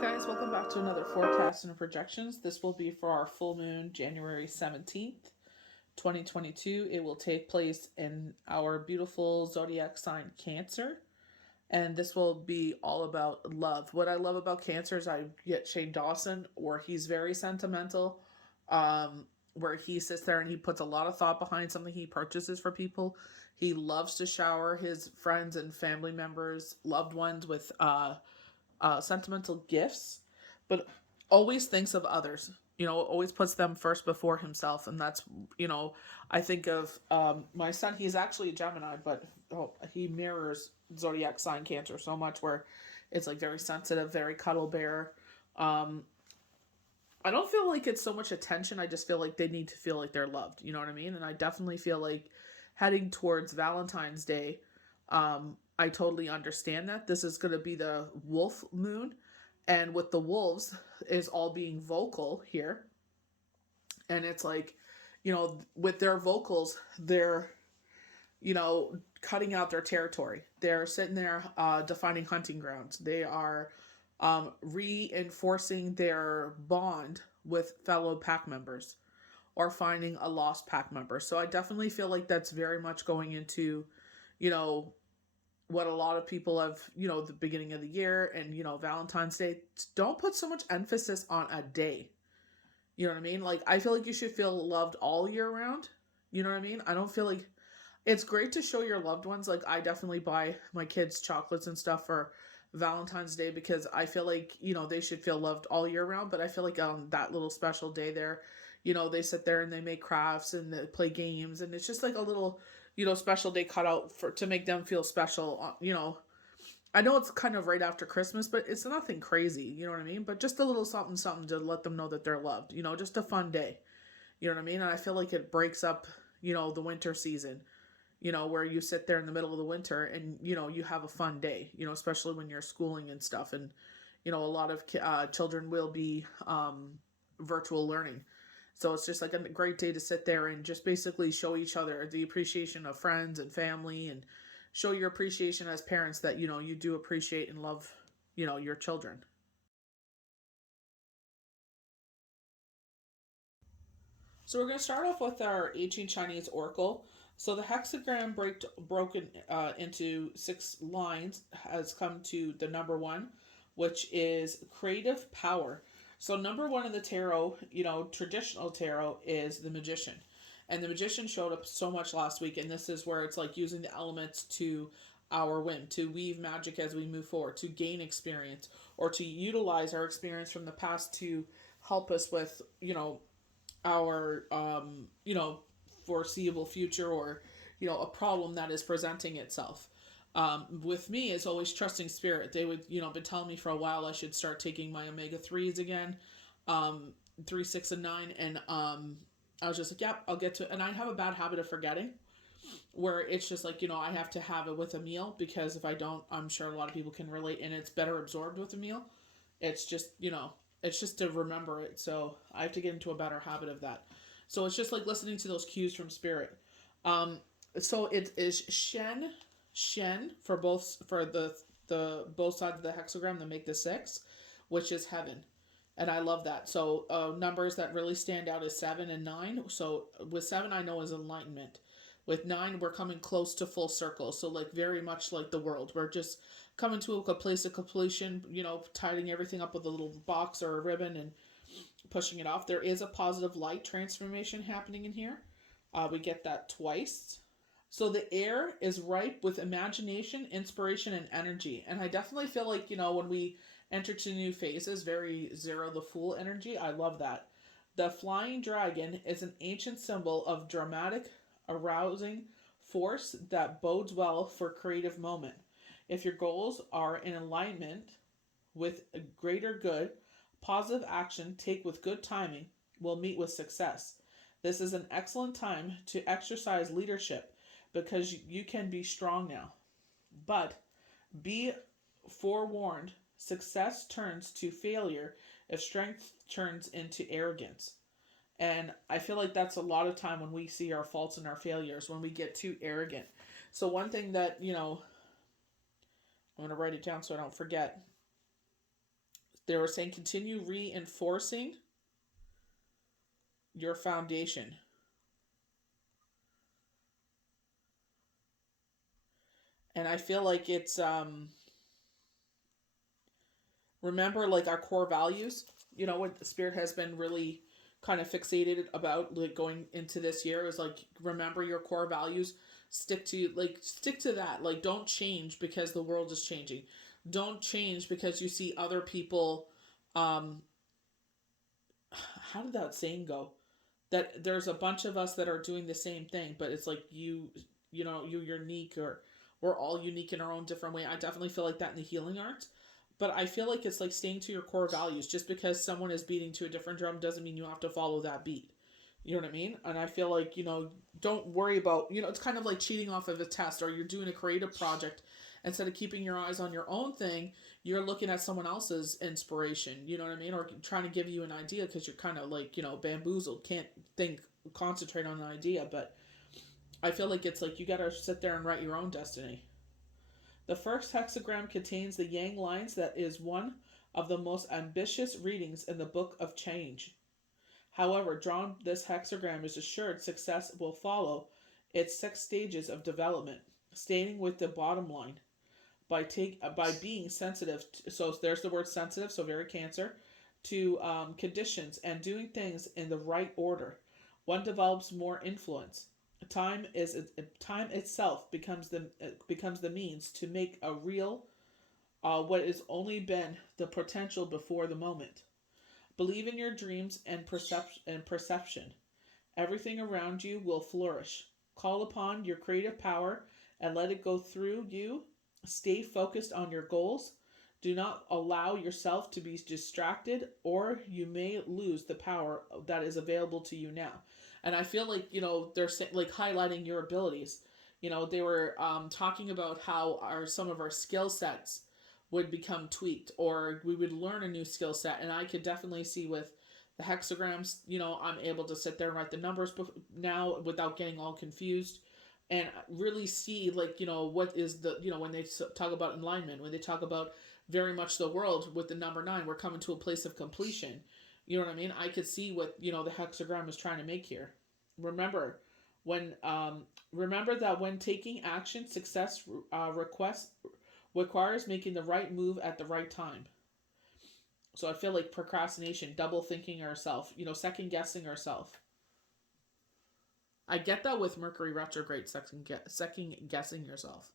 guys, welcome back to another forecast and projections. This will be for our full moon, January 17th, 2022. It will take place in our beautiful zodiac sign, Cancer. And this will be all about love. What I love about Cancer is I get Shane Dawson, where he's very sentimental, where he sits there and he puts a lot of thought behind something he purchases for people. He loves to shower his friends and family members, loved ones with sentimental gifts, but always thinks of others. Always puts them first before himself, and that's I think of my son. He's actually a Gemini, but he mirrors zodiac sign Cancer so much, where it's like very sensitive, very cuddle bear. I don't feel like it's so much attention. I just feel like they need to feel like they're loved. You know what I mean? And I definitely feel like heading towards Valentine's Day, I totally understand that. This is going to be the wolf moon. And with the wolves is all being vocal here. And it's like, with their vocals, they're, cutting out their territory. They're sitting there defining hunting grounds. They are reinforcing their bond with fellow pack members or finding a lost pack member. So I definitely feel like that's very much going into, you know, what a lot of people have, the beginning of the year and, Valentine's Day. Don't put so much emphasis on a day. You know what I mean? Like, I feel like you should feel loved all year round. You know what I mean? I don't feel like it's great to show your loved ones. Like, I definitely buy my kids chocolates and stuff for Valentine's Day because I feel like, they should feel loved all year round. But I feel like on that little special day there, they sit there and they make crafts and they play games. And it's just like a little, special day cut out to make them feel special. I know it's kind of right after Christmas, but it's nothing crazy. You know what I mean? But just a little something, something to let them know that they're loved. Just a fun day. You know what I mean? And I feel like it breaks up, the winter season, where you sit there in the middle of the winter and, you have a fun day, especially when you're schooling and stuff. And, a lot of children will be virtual learning. So it's just like a great day to sit there and just basically show each other the appreciation of friends and family and show your appreciation as parents that, you do appreciate and love, your children. So we're going to start off with our ancient Chinese oracle. So the hexagram broken into 6 lines has come to the number one, which is creative power. So number one in the tarot, traditional tarot is the magician. And the magician showed up so much last week, and this is where it's like using the elements to our whim, to weave magic as we move forward, to gain experience, or to utilize our experience from the past to help us with, our foreseeable future, or a problem that is presenting itself. With me, it's always trusting spirit. They would, been telling me for a while I should start taking my omega 3s again, 3, 6, and 9, and I was just like, yep, I'll get to it. And I have a bad habit of forgetting, where it's just like, I have to have it with a meal, because if I don't, I'm sure a lot of people can relate, and it's better absorbed with a meal. It's just, it's just to remember it. So I have to get into a better habit of that. So it's just like listening to those cues from spirit. So it is Shen for the both sides of the hexagram that make the 6, which is heaven. And I love that. So numbers that really stand out is 7 and 9. So with 7, I know is enlightenment. With 9, we're coming close to full circle. So like very much like the world. We're just coming to a place of completion, tidying everything up with a little box or a ribbon and pushing it off. There is a positive light transformation happening in here. We get that twice. So the air is ripe with imagination, inspiration, and energy. And I definitely feel like, when we enter to new phases, very Zero the Fool energy. I love that. The flying dragon is an ancient symbol of dramatic, arousing force that bodes well for creative moment. If your goals are in alignment with a greater good, positive action take with good timing will meet with success. This is an excellent time to exercise leadership because you can be strong now. But be forewarned, success turns to failure if strength turns into arrogance. And I feel like that's a lot of time when we see our faults and our failures, when we get too arrogant. So one thing that, I'm going to write it down so I don't forget. They were saying continue reinforcing your foundation. And I feel like it's remember like our core values. You know what the spirit has been really kind of fixated about like going into this year is like remember your core values. Stick to that. Like don't change because the world is changing. Don't change because you see other people um how did that saying go? That there's a bunch of us that are doing the same thing, but it's like you know, you're unique, or we're all unique in our own different way. I definitely feel like that in the healing arts. But I feel like it's like staying to your core values. Just because someone is beating to a different drum doesn't mean you have to follow that beat. You know what I mean? And I feel like, don't worry about, it's kind of like cheating off of a test, or you're doing a creative project. Instead of keeping your eyes on your own thing, you're looking at someone else's inspiration. You know what I mean? Or trying to give you an idea because you're kind of like, bamboozled, can't think, concentrate on an idea. But I feel like it's like you got to sit there and write your own destiny. The first hexagram contains the yang lines that is one of the most ambitious readings in the Book of Change. However, drawn this hexagram is assured success will follow its 6 stages of development, stating with the bottom line by being sensitive. So there's the word sensitive, so very Cancer, to conditions and doing things in the right order. One develops more influence. Time itself becomes the means to make a real what has only been the potential before the moment. Believe in your dreams and perception. Everything around you will flourish. Call upon your creative power and let it go through you. Stay focused on your goals. Do not allow yourself to be distracted, or you may lose the power that is available to you now. And I feel like, they're like highlighting your abilities. They were talking about how some of our skill sets would become tweaked, or we would learn a new skill set. And I could definitely see with the hexagrams, I'm able to sit there and write the numbers now without getting all confused, and really see, like, what is the, when they talk about alignment, when they talk about very much the world with the number 9, we're coming to a place of completion. You know what I mean? I could see what, the hexagram is trying to make here. Remember, when remember that when taking action, success request requires making the right move at the right time. So I feel like procrastination, double thinking ourselves, second guessing ourselves. I get that with Mercury retrograde, second guessing yourself.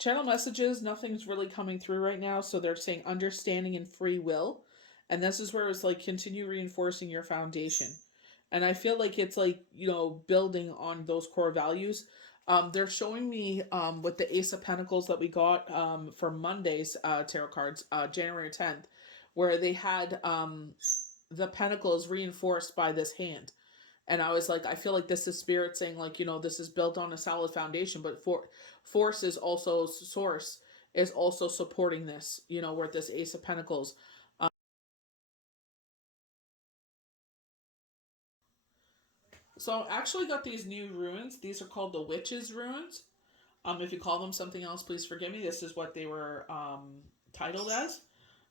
Channel messages, nothing's really coming through right now, so they're saying understanding and free will. And this is where it's like continue reinforcing your foundation. And I feel like it's like, building on those core values. They're showing me with the Ace of Pentacles that we got for Monday's tarot cards, January 10th, where they had the pentacles reinforced by this hand. And I was like, I feel like this is spirit saying, like, this is built on a solid foundation, but force is also source is also supporting this, where this Ace of Pentacles. So I actually got these new runes. These are called the Witches runes. If you call them something else, please forgive me. This is what they were titled as.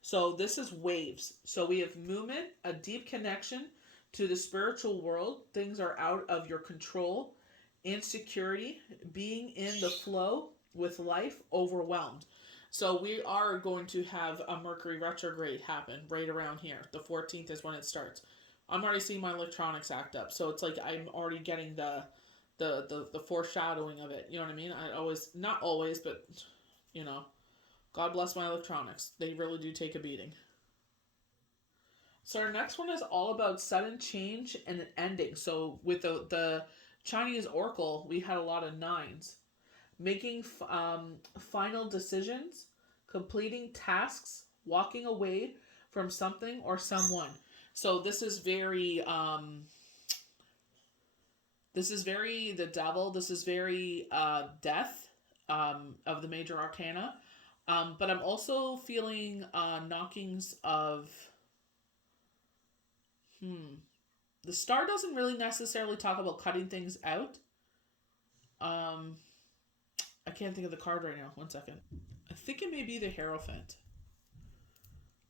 So this is waves. So we have movement, a deep connection to the spiritual world. Things are out of your control. Insecurity, being in the flow with life, overwhelmed. So we are going to have a Mercury retrograde happen right around here. The 14th is when it starts. I'm already seeing my electronics act up. So it's like I'm already getting the foreshadowing of it. You know what I mean? I always, not always, but you know, God bless my electronics. They really do take a beating. So our next one is all about sudden change and an ending. So with the Chinese oracle, we had a lot of nines. Making final decisions, completing tasks, walking away from something or someone. So this is very the devil. This is very death of the major arcana. But I'm also feeling knockings of the star doesn't really necessarily talk about cutting things out. Um, I can't think of the card right now. One second. I think it may be the Hierophant.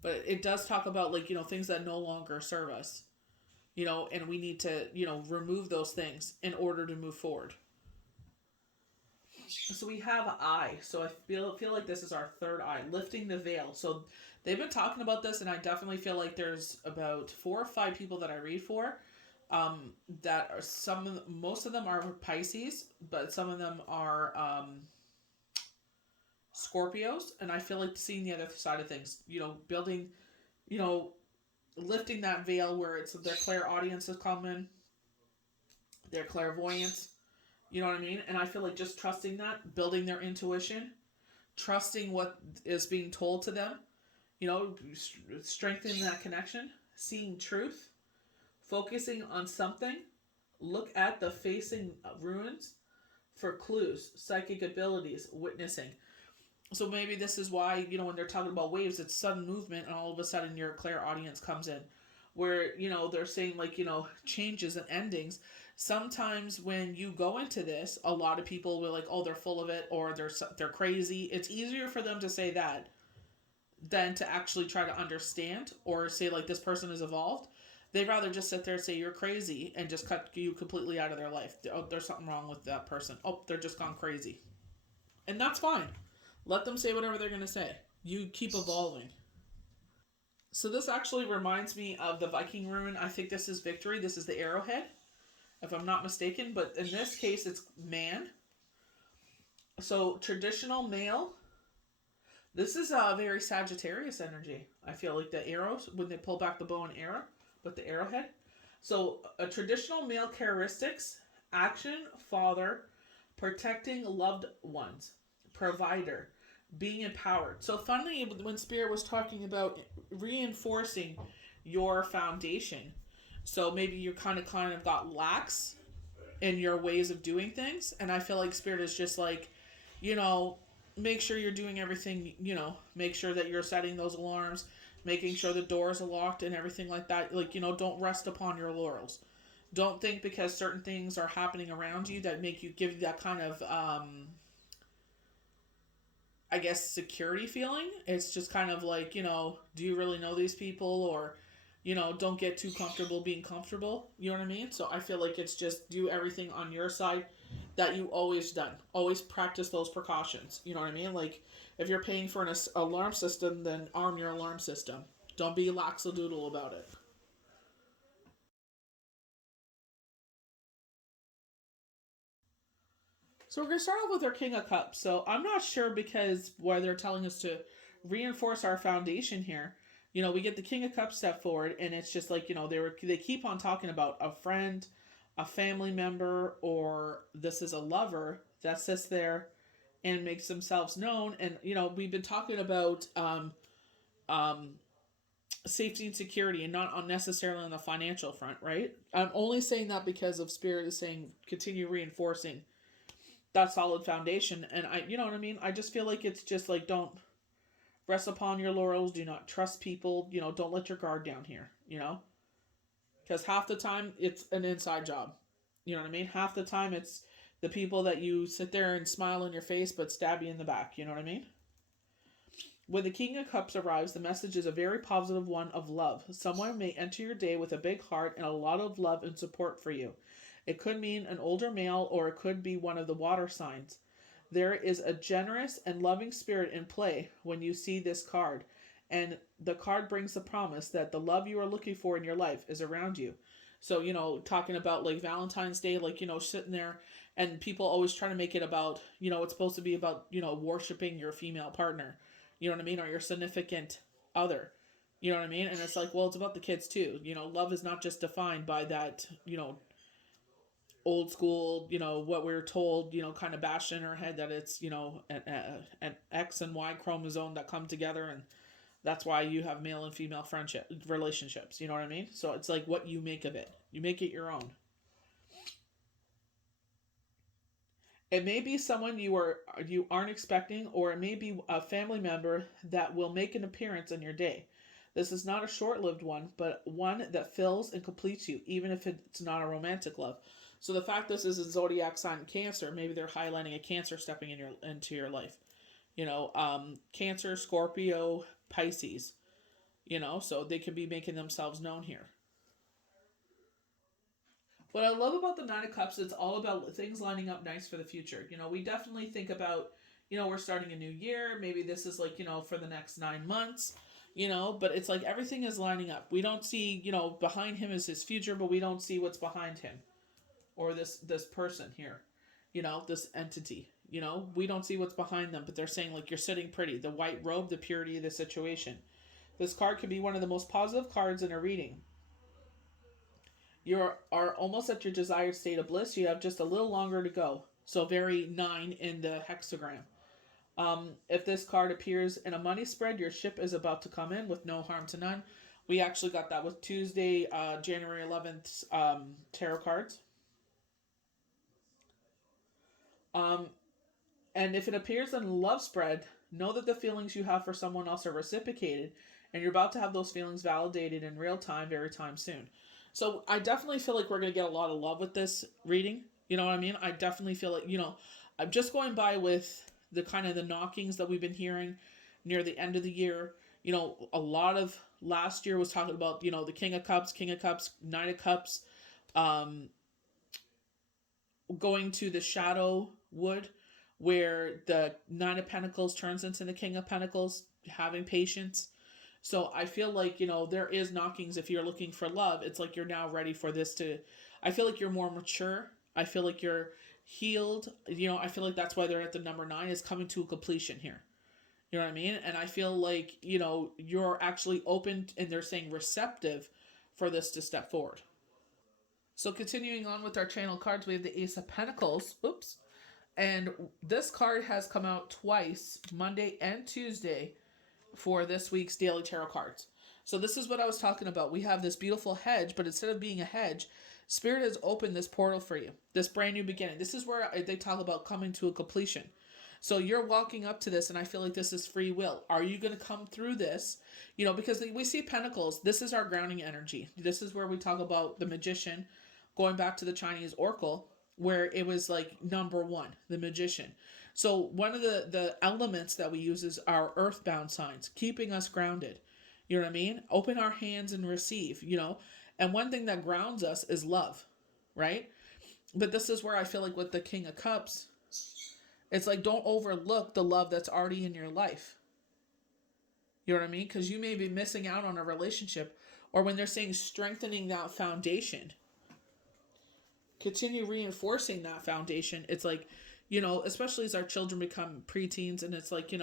But it does talk about, like, things that no longer serve us, and we need to, remove those things in order to move forward. So we have eye. So I feel like this is our third eye, lifting the veil. So they've been talking about this, and I definitely feel like there's about 4 or 5 people that I read for, that are most of them are Pisces, but some of them are Scorpios, and I feel like seeing the other side of things, building, you know, lifting that veil where it's their clairaudience is coming, their clairvoyance, you know what I mean? And I feel like just trusting that, building their intuition, trusting what is being told to them, strengthening that connection, seeing truth, focusing on something, look at the facing ruins for clues, psychic abilities, witnessing. So maybe this is why, when they're talking about waves, it's sudden movement, and all of a sudden your clairaudience comes in. Where, they're saying, like, changes and endings. Sometimes when you go into this, a lot of people will, like, oh, they're full of it, or they're crazy. It's easier for them to say that than to actually try to understand or say, like, this person is evolved. They'd rather just sit there and say you're crazy and just cut you completely out of their life. Oh, there's something wrong with that person. Oh, they're just gone crazy. And that's fine. Let them say whatever they're going to say. You keep evolving. So this actually reminds me of the Viking Rune. I think this is victory. This is the arrowhead, if I'm not mistaken. But in this case, it's man. So traditional male. This is a very Sagittarius energy. I feel like the arrows, when they pull back the bow and arrow, but the arrowhead. So a traditional male characteristics: action, father, protecting loved ones, provider, being empowered. So funny, when Spirit was talking about reinforcing your foundation, so maybe you kind of got lax in your ways of doing things, and I feel like Spirit is just like, make sure you're doing everything, make sure that you're setting those alarms, making sure the doors are locked and everything like that. Like, don't rest upon your laurels. Don't think because certain things are happening around you that make you give you that kind of I guess security feeling. It's just kind of like, do you really know these people? Or, don't get too comfortable being comfortable. You know what I mean? So I feel like it's just do everything on your side that you always done. Always practice those precautions. You know what I mean? Like, if you're paying for an alarm system, then arm your alarm system. Don't be laxadoodle about it. So we're going to start off with our King of Cups. So I'm not sure because why they're telling us to reinforce our foundation here. We get the King of Cups step forward, and it's just like, they keep on talking about a friend, a family member, or this is a lover that sits there and makes themselves known. And, we've been talking about um, safety and security, and not unnecessarily on the financial front, right? I'm only saying that because of Spirit is saying continue reinforcing that solid foundation. And you know what I mean? I just feel like it's just like, don't rest upon your laurels. Do not trust people. Don't let your guard down here, because half the time it's an inside job. You know what I mean? Half the time it's the people that you sit there and smile in your face but stab you in the back. You know what I mean? When the King of Cups arrives, the message is a very positive one of love. Someone may enter your day with a big heart and a lot of love and support for you. It could mean an older male, or it could be one of the water signs. There is a generous and loving spirit in play when you see this card, and the card brings the promise that the love you are looking for in your life is around you. So, talking about like Valentine's Day, like, sitting there, and people always try to make it about, it's supposed to be about, worshiping your female partner, you know what I mean, or your significant other. You know what I mean? And it's like, well, it's about the kids too. Love is not just defined by that, old school, what we were told, kind of bashed in our head that it's, an X and Y chromosome that come together, and that's why you have male and female friendship relationships. You know what I mean? So it's like what you make of it. You make it your own. It may be someone you aren't expecting, or it may be a family member that will make an appearance in your day. This is not a short-lived one, but one that fills and completes you, even if it's not a romantic love. So the fact this is a zodiac sign Cancer, maybe they're highlighting a Cancer stepping into your life. Cancer, Scorpio, Pisces. So they could be making themselves known here. What I love about the Nine of Cups, it's all about things lining up nice for the future. We definitely think about, we're starting a new year. Maybe this is like, for the next 9 months, but it's like everything is lining up. We don't see, behind him is his future, but we don't see what's behind him or this person here, this entity. We don't see what's behind them, but they're saying like you're sitting pretty. The white robe, the purity of the situation. This card could be one of the most positive cards in a reading. You are almost at your desired state of bliss. You have just a little longer to go. So very 9 in the hexagram. If this card appears in a money spread, your ship is about to come in with no harm to none. We actually got that with Tuesday, January 11th tarot cards. And if it appears in a love spread, know that the feelings you have for someone else are reciprocated, and you're about to have those feelings validated in real time, very time soon. So I definitely feel like we're going to get a lot of love with this reading. You know what I mean? I definitely feel like, I'm just going by with the kind of the knockings that we've been hearing near the end of the year. A lot of last year was talking about, the King of Cups, Nine of Cups, going to the shadow wood where the Nine of Pentacles turns into the King of Pentacles, having patience. So I feel like, there is knockings if you're looking for love. It's like you're now ready for this to, I feel like you're more mature. I feel like you're healed. I feel like that's why they're at the number 9 is coming to a completion here. You know what I mean? And I feel like, you're actually open and they're saying receptive for this to step forward. So continuing on with our channel cards, we have the Ace of Pentacles. Oops. And this card has come out twice, Monday and Tuesday, for this week's daily tarot cards. So this is what I was talking about. We have this beautiful hedge, but instead of being a hedge, Spirit has opened this portal for you, this brand new beginning. This is where they talk about coming to a completion. So you're walking up to this, and I feel like this is free will. Are you going to come through this? Because we see pentacles. This is our grounding energy. This is where we talk about the magician, going back to the Chinese oracle, where it was like number 1, the magician. So one of the elements that we use is our earthbound signs, keeping us grounded. You know what I mean? Open our hands and receive, And one thing that grounds us is love, right? But this is where I feel like with the King of Cups, it's like don't overlook the love that's already in your life. You know what I mean? Because you may be missing out on a relationship, or when they're saying strengthening that foundation, continue reinforcing that foundation. It's like, especially as our children become preteens and it's like,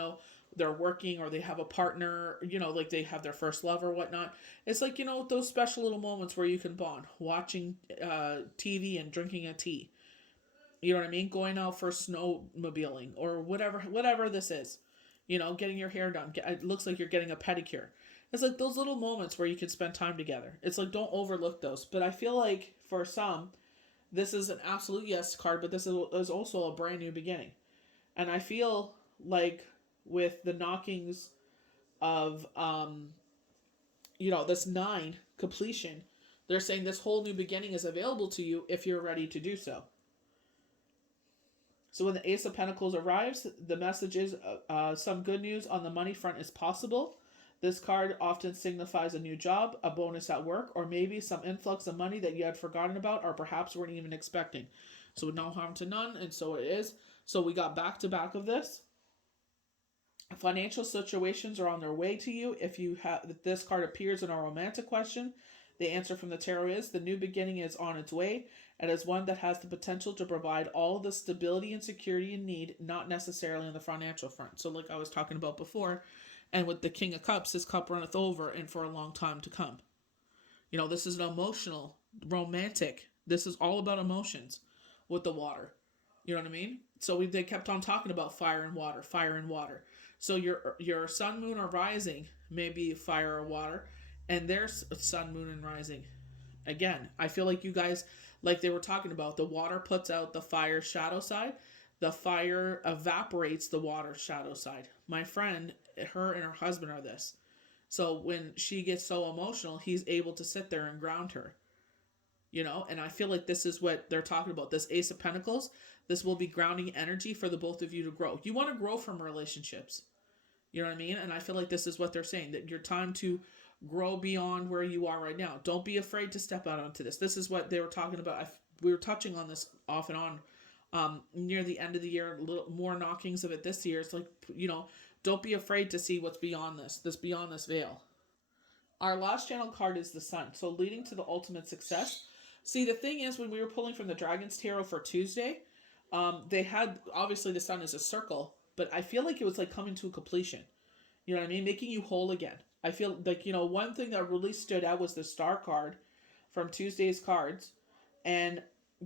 they're working or they have a partner, like they have their first love or whatnot. It's like, those special little moments where you can bond, watching TV and drinking a tea. You know what I mean? Going out for snowmobiling or whatever this is. Getting your hair done. It looks like you're getting a pedicure. It's like those little moments where you can spend time together. It's like don't overlook those. But I feel like for some, this is an absolute yes card, but this is also a brand new beginning. And I feel like with the knockings of, this 9 completion, they're saying this whole new beginning is available to you if you're ready to do so. So when the Ace of Pentacles arrives, the message is some good news on the money front is possible. This card often signifies a new job, a bonus at work, or maybe some influx of money that you had forgotten about or perhaps weren't even expecting. So no harm to none, and so it is. So we got back to back of this. Financial situations are on their way to you. If this card appears in a romantic question, the answer from the tarot is the new beginning is on its way. It is one that has the potential to provide all the stability and security you need, not necessarily on the financial front. So like I was talking about before, and with the King of Cups, his cup runneth over and for a long time to come. This is an emotional, romantic. This is all about emotions with the water. You know what I mean? So they kept on talking about fire and water, fire and water. So your sun, moon, or rising may be fire or water, and their sun, moon, and rising. Again, I feel like you guys, like they were talking about, the water puts out the fire shadow side. The fire evaporates the water shadow side. My friend, her and her husband are this. So when she gets so emotional, he's able to sit there and ground her. And I feel like this is what they're talking about. This Ace of Pentacles, this will be grounding energy for the both of you to grow. You want to grow from relationships. You know what I mean? And I feel like this is what they're saying, that your time to grow beyond where you are right now. Don't be afraid to step out onto this. This is what they were talking about. We were touching on this off and on near the end of the year, a little more knockings of it this year. It's like, don't be afraid to see what's beyond this beyond this veil. Our last channel card is the Sun, so leading to the ultimate success. See, the thing is, when we were pulling from the Dragon's Tarot for Tuesday, they had, obviously the Sun is a circle, but I feel like it was like coming to a completion. You know what I mean? Making you whole again. I feel like, one thing that really stood out was the Star card from Tuesday's cards. And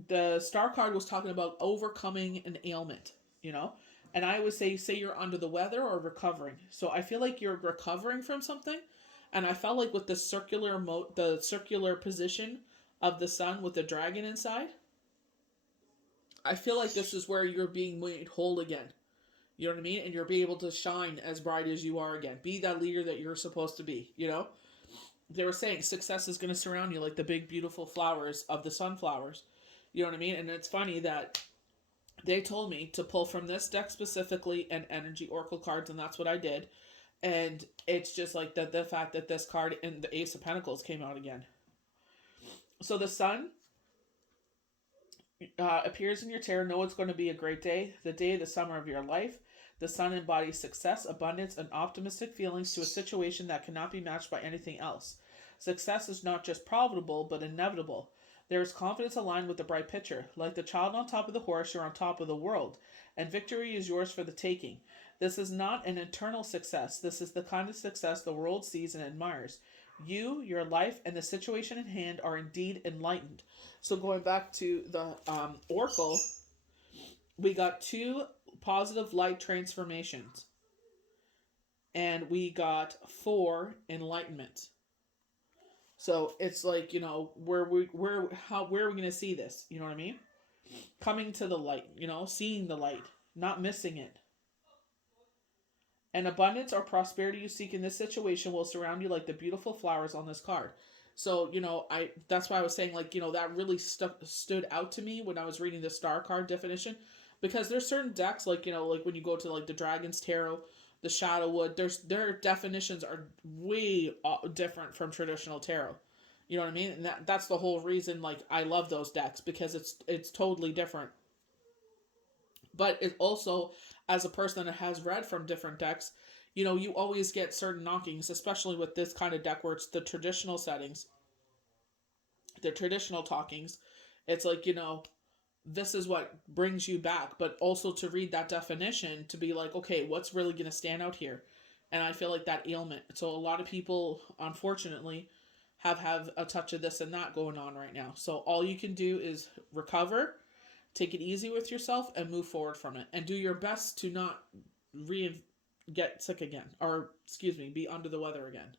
the Star card was talking about overcoming an ailment, you know? And I would say you're under the weather or recovering. So I feel like you're recovering from something. And I felt like with the circular position of the Sun with the dragon inside, I feel like this is where you're being made whole again. You know what I mean? And you're be able to shine as bright as you are again. Be that leader that you're supposed to be, They were saying success is going to surround you like the big, beautiful flowers of the sunflowers. You know what I mean? And it's funny that they told me to pull from this deck specifically and energy oracle cards, and that's what I did. And it's just like the fact that this card and the Ace of Pentacles came out again. So the Sun appears in your tarot. Know it's going to be a great day, the day of the summer of your life. The Sun embodies success, abundance, and optimistic feelings to a situation that cannot be matched by anything else. Success is not just profitable, but inevitable. There is confidence aligned with the bright picture. Like the child on top of the horse, you're on top of the world, and victory is yours for the taking. This is not an internal success. This is the kind of success the world sees and admires. You, your life, and the situation in hand are indeed enlightened. So going back to the Oracle, we got 2 positive light transformations. And we got 4 enlightenment. So it's like, where are we going to see this? You know what I mean? Coming to the light, seeing the light, not missing it. And abundance or prosperity you seek in this situation will surround you like the beautiful flowers on this card. So, that's why I was saying, like, that really stood out to me when I was reading the Star card definition. Because there's certain decks, like, like when you go to, like, the Dragon's Tarot, the Shadowwood, their definitions are way different from traditional tarot. You know what I mean? And that's the whole reason, like, I love those decks, because it's totally different. But it also, as a person that has read from different decks, you always get certain knockings, especially with this kind of deck where it's the traditional settings, the traditional talkings. It's like, this is what brings you back, but also to read that definition to be like, okay, what's really going to stand out here? And I feel like that ailment. So a lot of people, unfortunately, have a touch of this and that going on right now. So all you can do is recover, take it easy with yourself, and move forward from it. And do your best to not get sick again, or be under the weather again.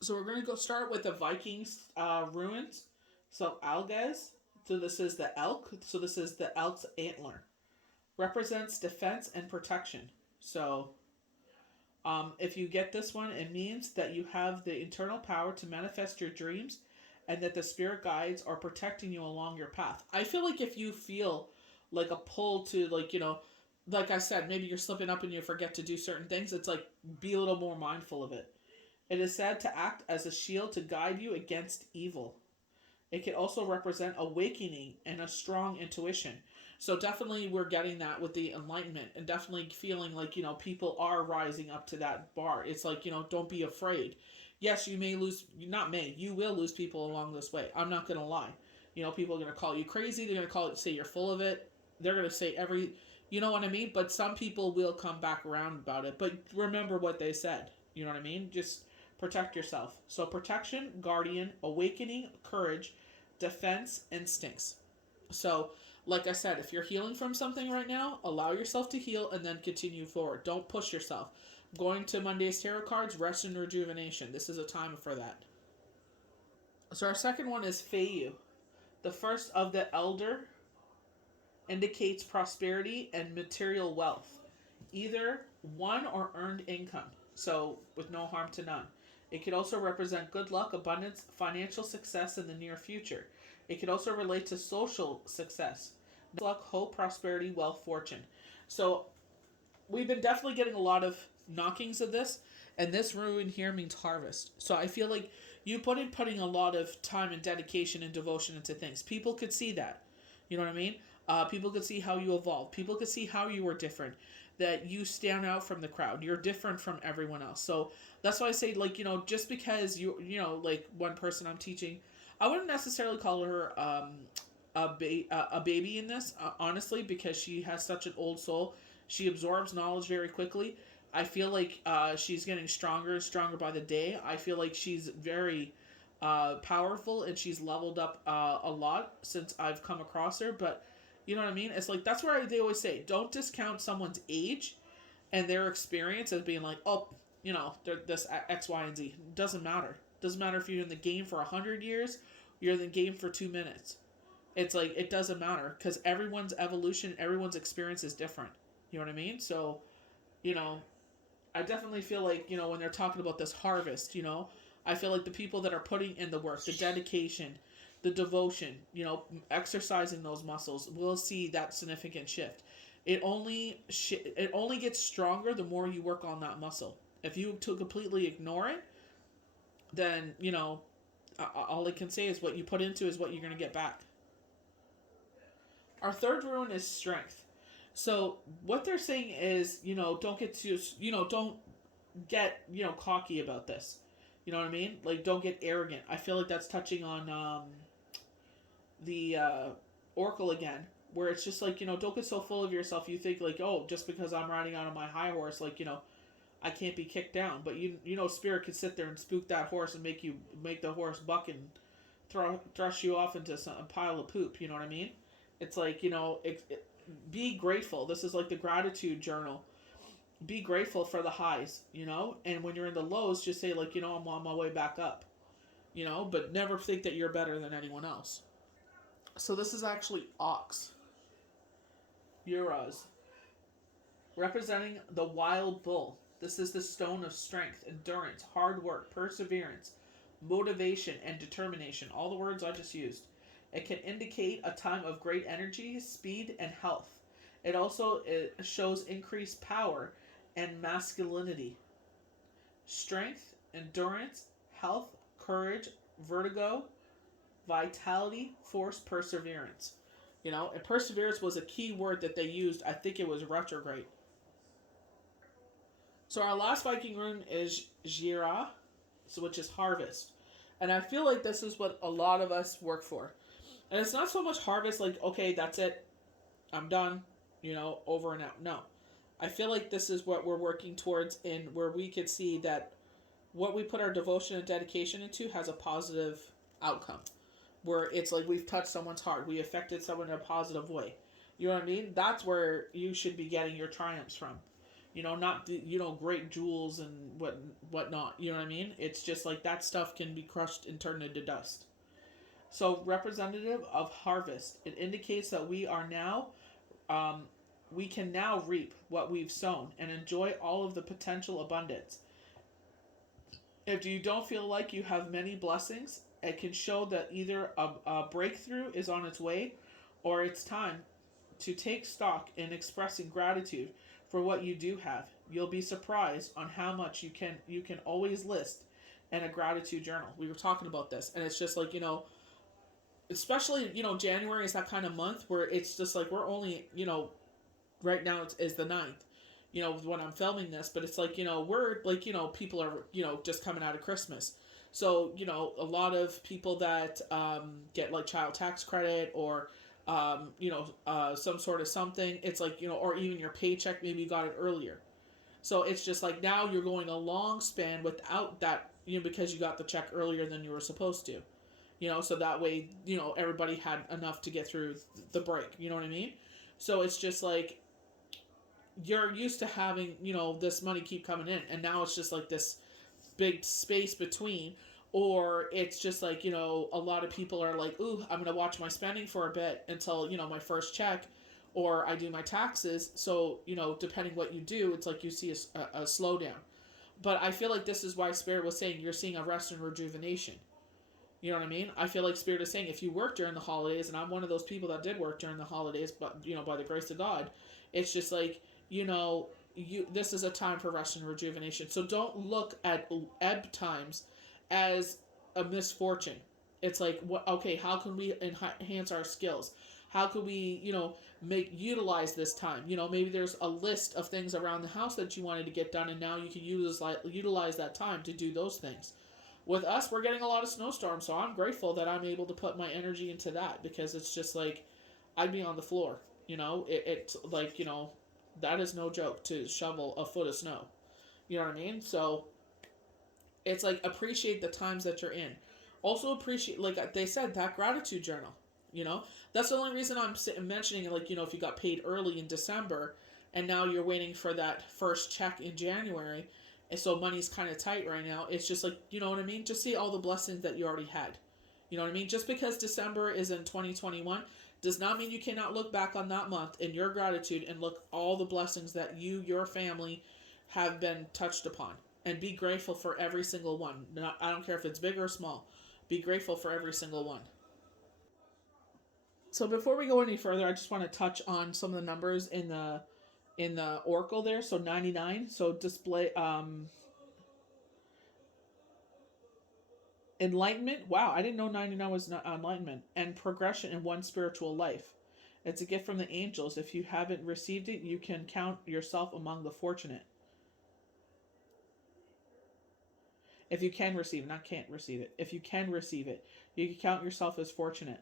So we're going to go start with the Vikings ruins. So Algaz. So this is the elk. So this is the elk's antler. Represents defense and protection. So if you get this one, it means that you have the internal power to manifest your dreams, and that the spirit guides are protecting you along your path. I feel like if you feel like a pull to, like, like I said, maybe you're slipping up and you forget to do certain things, it's like, be a little more mindful of it. It is said to act as a shield to guide you against evil. It can also represent awakening and a strong intuition. So definitely we're getting that with the enlightenment, and definitely feeling like, people are rising up to that bar. It's like, don't be afraid. Yes, you may lose, you will lose people along this way. I'm not going to lie. People are going to call you crazy. They're going to say you're full of it. They're going to say you know what I mean? But some people will come back around about it. But remember what they said. You know what I mean? Just protect yourself. So protection, guardian, awakening, courage, defense, instincts. So, like I said, if you're healing from something right now, allow yourself to heal and then continue forward. Don't push yourself. Going to Monday's tarot cards, rest and rejuvenation. This is a time for that. So our second one is Feiyu. The first of the elder indicates prosperity and material wealth, either won or earned income. So with no harm to none. It could also represent good luck, abundance, financial success in the near future. It could also relate to social success, luck, hope, prosperity, wealth, fortune. So we've been definitely getting a lot of knockings of this, and this rune here means harvest. So I feel like you putting a lot of time and dedication and devotion into things. People could see that. You know what I mean? People could see how you evolved. People could see how you were different. That you stand out from the crowd. You're different from everyone else. So that's why I say, like, just because like one person I'm teaching, I wouldn't necessarily call her a baby in this, honestly, because she has such an old soul. She absorbs knowledge very quickly. I feel like she's getting stronger and stronger by the day. I feel like she's very powerful, and she's leveled up a lot since I've come across her. But you know what I mean? It's like, that's where they always say, don't discount someone's age and their experience as being like, oh, they're this X, Y, and Z. It doesn't matter. It doesn't matter if you're in the game for 100 years, you're in the game for 2 minutes. It's like, it doesn't matter, because everyone's evolution, everyone's experience is different. You know what I mean? So, I definitely feel like, when they're talking about this harvest, I feel like the people that are putting in the work, the dedication, the devotion, exercising those muscles, will see that significant shift. It only gets stronger the more you work on that muscle. If you to completely ignore it, then, all I can say is what you put into is what you're going to get back. Our third rune is strength. So what they're saying is, don't get too, don't get, cocky about this. You know what I mean? Like, don't get arrogant. I feel like that's touching on the Oracle again, where it's just like, don't get so full of yourself. You think like, oh, just because I'm riding out on my high horse, like, I can't be kicked down. But Spirit could sit there and spook that horse and make the horse buck and thrust you off into a pile of poop. You know what I mean? It's like, be grateful. This is like the gratitude journal. Be grateful for the highs, and when you're in the lows, just say like, I'm on my way back up, but never think that you're better than anyone else. So this is actually Ox. Uraz. Representing the wild bull. This is the stone of strength, endurance, hard work, perseverance, motivation, and determination. All the words I just used. It can indicate a time of great energy, speed, and health. It also shows increased power and masculinity. Strength, endurance, health, courage, vertigo, vitality, force, perseverance. And perseverance was a key word that they used. I think it was retrograde. So our last Viking rune is Jira, which is harvest. And I feel like this is what a lot of us work for. And it's not so much harvest like, okay, that's it, I'm done, over and out. No. I feel like this is what we're working towards, in where we could see that what we put our devotion and dedication into has a positive outcome. Where it's like we've touched someone's heart. We affected someone in a positive way. You know what I mean? That's where you should be getting your triumphs from. Not great jewels and whatnot. You know what I mean? It's just like that stuff can be crushed and turned into dust. So, representative of harvest, it indicates that we can now reap what we've sown and enjoy all of the potential abundance. If you don't feel like you have many blessings, it can show that either a breakthrough is on its way, or it's time to take stock in expressing gratitude for what you do have. You'll be surprised on how much you can always list in a gratitude journal. We were talking about this, and it's just like, especially, January is that kind of month where it's just like we're only, right now is the 9th, when I'm filming this, but it's like, we're like, people are, just coming out of Christmas. So, a lot of people that get like child tax credit or, some sort of something, it's like, or even your paycheck, maybe you got it earlier. So it's just like now you're going a long span without that, because you got the check earlier than you were supposed to. So that way, everybody had enough to get through the break. You know what I mean? So it's just like, you're used to having, this money keep coming in. And now it's just like this big space between. Or it's just like, a lot of people are like, ooh, I'm going to watch my spending for a bit until, my first check. Or I do my taxes. So, depending what you do, it's like you see a slowdown. But I feel like this is why Spirit was saying you're seeing a rest and rejuvenation. You know what I mean? I feel like Spirit is saying if you work during the holidays, and I'm one of those people that did work during the holidays, but by the grace of God, it's just like, this is a time for rest and rejuvenation. So don't look at ebb times as a misfortune. It's like, what? Okay, how can we enhance our skills? How could we, make utilize this time? Maybe there's a list of things around the house that you wanted to get done, and now you can utilize that time to do those things. With us, we're getting a lot of snowstorms, so I'm grateful that I'm able to put my energy into that, because it's just like I'd be on the floor. It's like, that is no joke to shovel a foot of snow. You know what I mean? So it's like, appreciate the times that you're in. Also appreciate, like they said, that gratitude journal. That's the only reason I'm mentioning it. Like, if you got paid early in December and now you're waiting for that first check in January, and so money's kind of tight right now. It's just like, you know what I mean? Just see all the blessings that you already had. You know what I mean? Just because December is in 2021 does not mean you cannot look back on that month in your gratitude and look all the blessings that your family have been touched upon, and be grateful for every single one. I don't care if it's big or small. Be grateful for every single one. So before we go any further, I just want to touch on some of the numbers in the oracle there. So 99. So display enlightenment. Wow, I didn't know 99 was not enlightenment, and progression in one's spiritual life. It's a gift from the angels. If you haven't received it, you can count yourself among the fortunate. If you can receive it, not can't receive it. If you can receive it, you can count yourself as fortunate.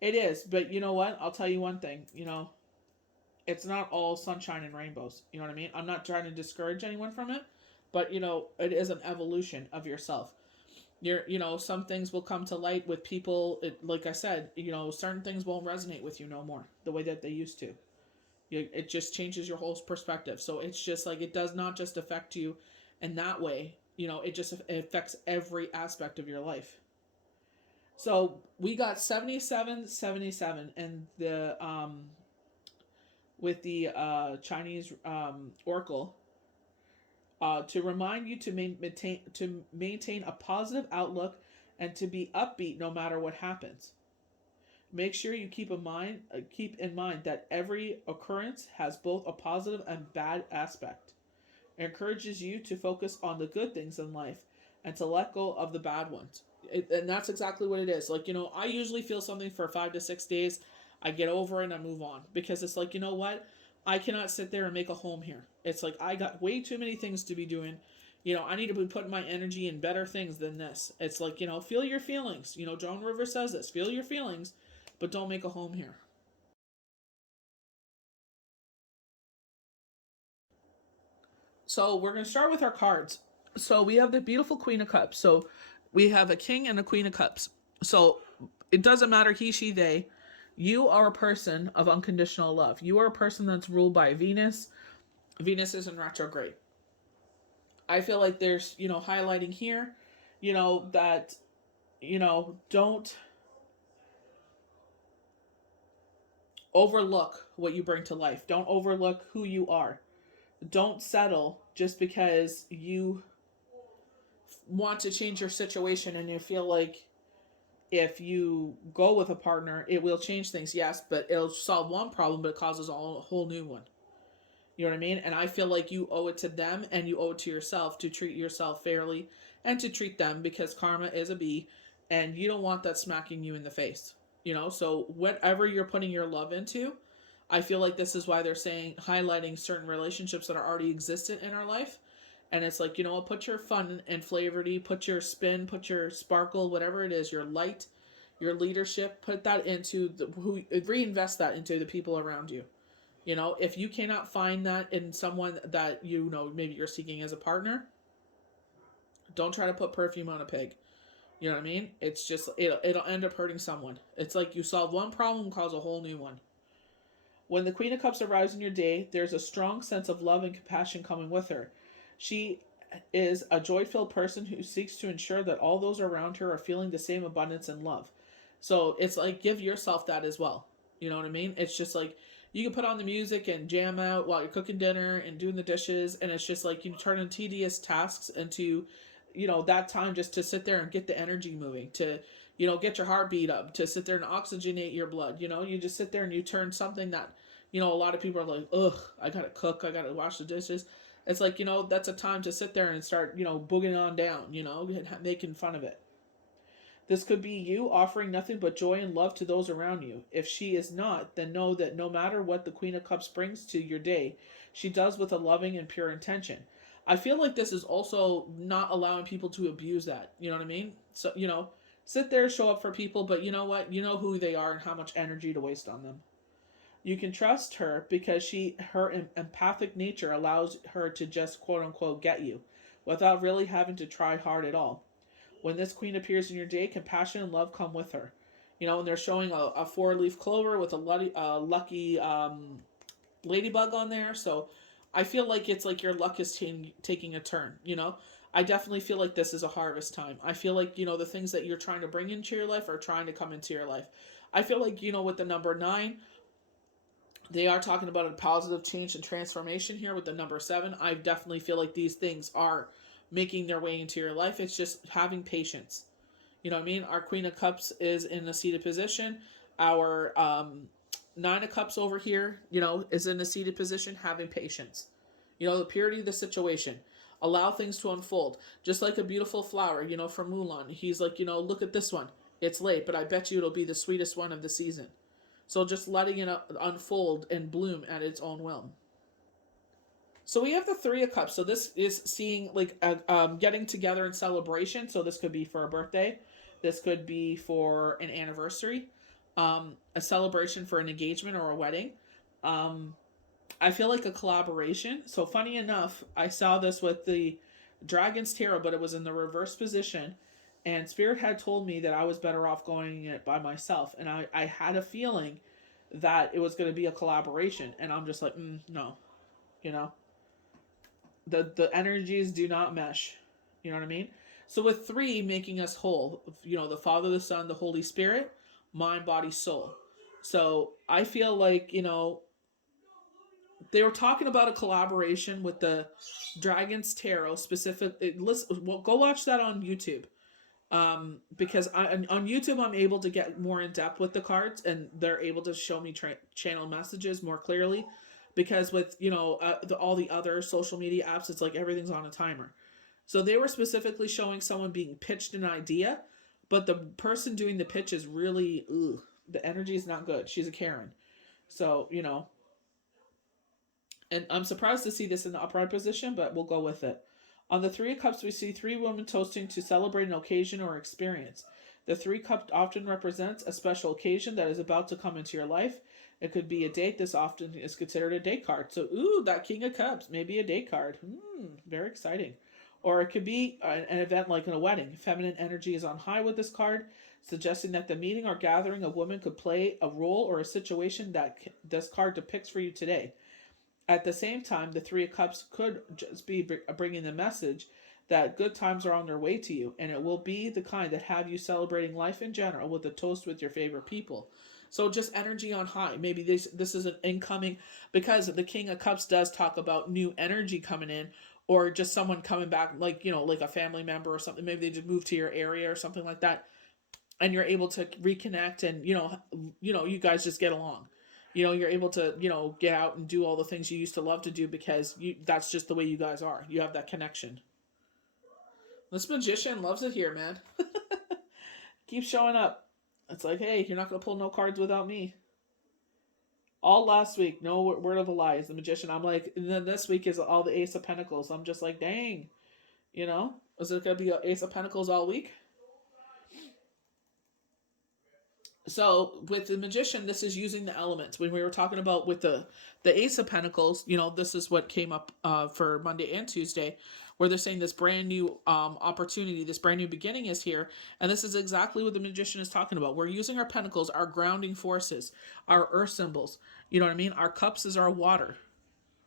It is, but you know what? I'll tell you one thing. It's not all sunshine and rainbows. You know what I mean? I'm not trying to discourage anyone from it, but it is an evolution of yourself. Some things will come to light with people. Like I said, certain things won't resonate with you no more the way that they used to. It just changes your whole perspective. So it's just like, it does not just affect you in that way. It affects every aspect of your life. So we got 77, and the with the Chinese oracle, to remind you to maintain a positive outlook and to be upbeat no matter what happens. Make sure you keep in mind that every occurrence has both a positive and bad aspect. It encourages you to focus on the good things in life and to let go of the bad ones. And that's exactly what it is. Like, I usually feel something for 5 to 6 days. I get over it and I move on, because it's like, you know what? I cannot sit there and make a home here. It's like, I got way too many things to be doing. I need to be putting my energy in better things than this. It's like, feel your feelings. Joan Rivers says this: feel your feelings, but don't make a home here. So we're going to start with our cards. So we have the beautiful Queen of Cups. So we have a King and a Queen of Cups. So it doesn't matter he, she, they. You are a person of unconditional love. You are a person that's ruled by Venus. Venus is in retrograde. I feel like there's, highlighting here, that, don't overlook what you bring to life. Don't overlook who you are. Don't settle just because you want to change your situation and you feel like if you go with a partner, it will change things. Yes, but it'll solve one problem, but it causes a whole new one. You know what I mean? And I feel like you owe it to them and you owe it to yourself to treat yourself fairly and to treat them, because karma is a bee and you don't want that smacking you in the face. So whatever you're putting your love into, I feel like this is why they're saying, highlighting certain relationships that are already existent in our life. And it's like, what, put your fun and flavorty, put your spin, put your sparkle, whatever it is, your light, your leadership, put that into reinvest that into the people around you. If you cannot find that in someone that, maybe you're seeking as a partner, don't try to put perfume on a pig. You know what I mean? It's just, it'll end up hurting someone. It's like you solve one problem, cause a whole new one. When the Queen of Cups arrives in your day, there's a strong sense of love and compassion coming with her. She is a joy-filled person who seeks to ensure that all those around her are feeling the same abundance and love. So it's like, give yourself that as well. You know what I mean? It's just like, you can put on the music and jam out while you're cooking dinner and doing the dishes, and it's just like you turn in tedious tasks into, that time just to sit there and get the energy moving, to, get your heartbeat up, to sit there and oxygenate your blood. You just sit there and you turn something that, a lot of people are like, ugh, I gotta cook, I gotta wash the dishes. It's like, that's a time to sit there and start, booging on down, making fun of it. This could be you offering nothing but joy and love to those around you. If she is not, then know that no matter what the Queen of Cups brings to your day, she does with a loving and pure intention. I feel like this is also not allowing people to abuse that. You know what I mean? So, sit there, show up for people, but you know what? You know who they are and how much energy to waste on them. You can trust her because her empathic nature allows her to just quote unquote get you without really having to try hard at all. When this queen appears in your day, compassion and love come with her. And they're showing a four-leaf clover with a lucky ladybug on there. So I feel like it's like your luck is taking a turn. I definitely feel like this is a harvest time. I feel like, the things that you're trying to bring into your life are trying to come into your life. I feel like, with the number 9, they are talking about a positive change and transformation here with the number 7. I definitely feel like these things are making their way into your life. It's just having patience. You know what I mean? Our Queen of Cups is in a seated position. Our Nine of Cups over here, is in a seated position, having patience. The purity of the situation. Allow things to unfold. Just like a beautiful flower, from Mulan. He's like, look at this one. It's late, but I bet you it'll be the sweetest one of the season. So just letting it unfold and bloom at its own will. So we have the Three of Cups. So this is seeing like getting together in celebration. So this could be for a birthday. This could be for an anniversary, a celebration for an engagement or a wedding. I feel like a collaboration. So funny enough, I saw this with the Dragon's Tarot, but it was in the reverse position. And Spirit had told me that I was better off going it by myself. And I had a feeling that it was going to be a collaboration. And I'm just like, no, you know, the energies do not mesh. You know what I mean? So with 3 making us whole, the Father, the Son, the Holy Spirit, mind, body, soul. So I feel like, they were talking about a collaboration with the Dragon's Tarot specific. Well, go watch that on YouTube. Because on YouTube I'm able to get more in depth with the cards, and they're able to show me channel messages more clearly. Because with all the other social media apps, it's like everything's on a timer. So they were specifically showing someone being pitched an idea, but the person doing the pitch is really the energy is not good. She's a Karen, so and I'm surprised to see this in the upright position, but we'll go with it. On the Three of Cups, we see 3 women toasting to celebrate an occasion or experience. The 3 Cup often represents a special occasion that is about to come into your life. It could be a date. This often is considered a date card. So, that King of Cups, maybe a date card. Very exciting. Or it could be an event like in a wedding. Feminine energy is on high with this card, suggesting that the meeting or gathering of women could play a role or a situation that this card depicts for you today. At the same time, the 3 of Cups could just be bringing the message that good times are on their way to you, and it will be the kind that have you celebrating life in general with a toast with your favorite people. So just energy on high. Maybe this is an incoming, because the King of Cups does talk about new energy coming in, or just someone coming back, like like a family member or something. Maybe they just moved to your area or something like that, and you're able to reconnect, and you guys just get along. You're able to get out and do all the things you used to love to do, because that's just the way you guys are. You have that connection. This magician loves it here, man. Keep showing up. It's like, hey, you're not going to pull no cards without me. All last week, no word of a lie is the magician. I'm like, and then this week is all the Ace of Pentacles. I'm just like, dang. Is it going to be Ace of Pentacles all week? So with the magician, this is using the elements. When we were talking about with the Ace of Pentacles, this is what came up for Monday and Tuesday, where they're saying this brand new opportunity, this brand new beginning is here. And this is exactly what the magician is talking about. We're using our pentacles, our grounding forces, our earth symbols. You know what I mean? Our cups is our water,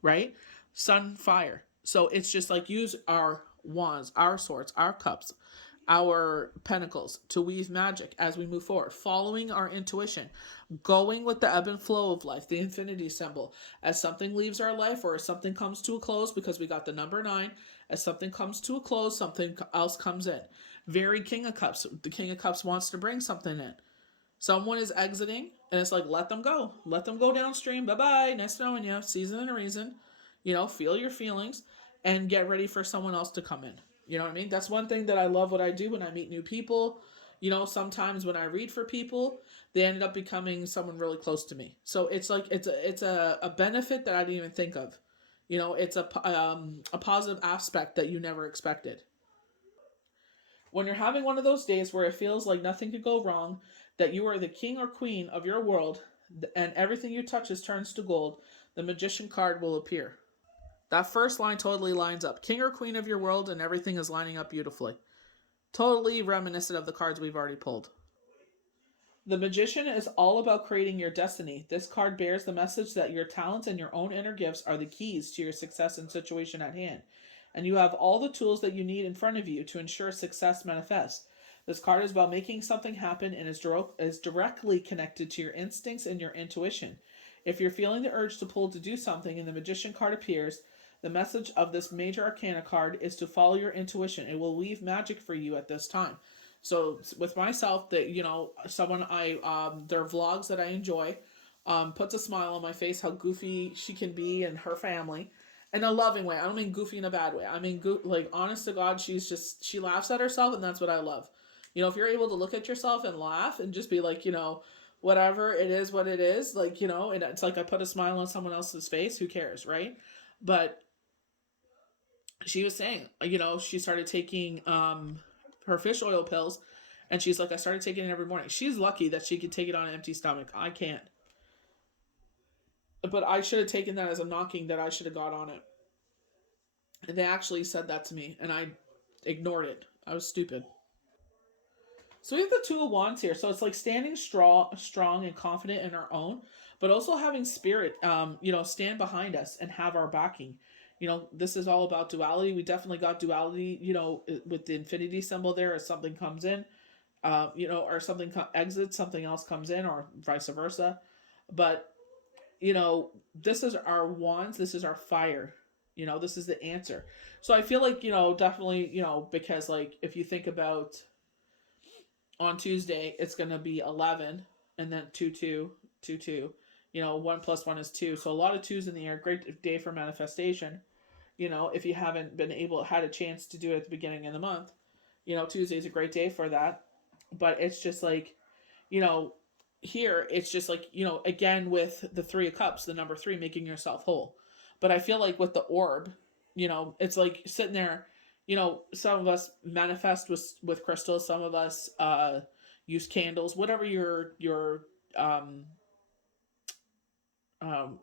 right? Sun, fire. So it's just like use our wands, our swords, our cups, our pentacles, to weave magic as we move forward, following our intuition, going with the ebb and flow of life, the infinity symbol. As something leaves our life or as something comes to a close, because we got the number 9, as something comes to a close, something else comes in. Very King of Cups. The King of Cups wants to bring something in. Someone is exiting, and it's like, let them go. Let them go downstream. Bye bye. Nice knowing you. Season and a reason. Feel your feelings and get ready for someone else to come in. You know what I mean? That's one thing that I love what I do when I meet new people. Sometimes when I read for people, they ended up becoming someone really close to me. So it's like it's a benefit that I didn't even think of. It's a positive aspect that you never expected. When you're having one of those days where it feels like nothing could go wrong, that you are the king or queen of your world, and everything you touches turns to gold, the magician card will appear. That first line totally lines up. King or queen of your world, and everything is lining up beautifully. Totally reminiscent of the cards we've already pulled. The Magician is all about creating your destiny. This card bears the message that your talents and your own inner gifts are the keys to your success and situation at hand. And you have all the tools that you need in front of you to ensure success manifests. This card is about making something happen and is directly connected to your instincts and your intuition. If you're feeling the urge to pull to do something and the Magician card appears, the message of this major arcana card is to follow your intuition. It will weave magic for you at this time. So with myself, that someone their vlogs that I enjoy, puts a smile on my face. How goofy she can be and her family, in a loving way. I don't mean goofy in a bad way. I mean like honest to God, she laughs at herself, and that's what I love. If you're able to look at yourself and laugh and just be like, whatever it is, what it is, like and it's like I put a smile on someone else's face. Who cares, right? But she was saying, she started taking her fish oil pills, and she's like, I started taking it every morning. She's lucky that she could take it on an empty stomach. I can't. But I should have taken that as a knocking that I should have got on it. And they actually said that to me, and I ignored it. I was stupid. So we have the Two of Wands here. So it's like standing strong and confident in our own, but also having spirit, stand behind us and have our backing. This is all about duality. We definitely got duality, with the infinity symbol there as something comes in, or something exits, something else comes in, or vice versa. But, this is our wands, this is our fire. This is the answer. So I feel like, definitely, because like if you think about on Tuesday, it's going to be 11, and then 2 2 2 2. 1 plus 1 is 2. So a lot of twos in the air. Great day for manifestation. If you haven't had a chance to do it at the beginning of the month, Tuesday is a great day for that. But it's just like, you know, here it's just like, again with the 3 of Cups, the number 3, making yourself whole. But I feel like with the orb, it's like sitting there. Some of us manifest with crystals. Some of us use candles. Whatever your um, um,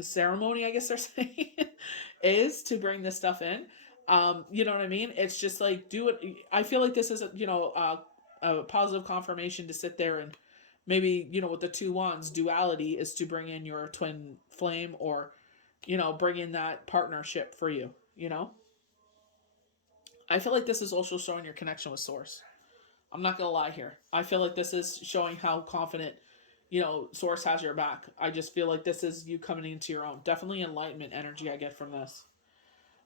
ceremony, I guess they're saying, is to bring this stuff in. You know what I mean? It's just like do it. I feel like this is a positive confirmation to sit there and maybe with the 2 wands, duality is to bring in your twin flame, or bring in that partnership for you. I feel like this is also showing your connection with Source. I'm not gonna lie here. I feel like this is showing how confident, Source has your back. I just feel like this is you coming into your own. Definitely enlightenment energy I get from this.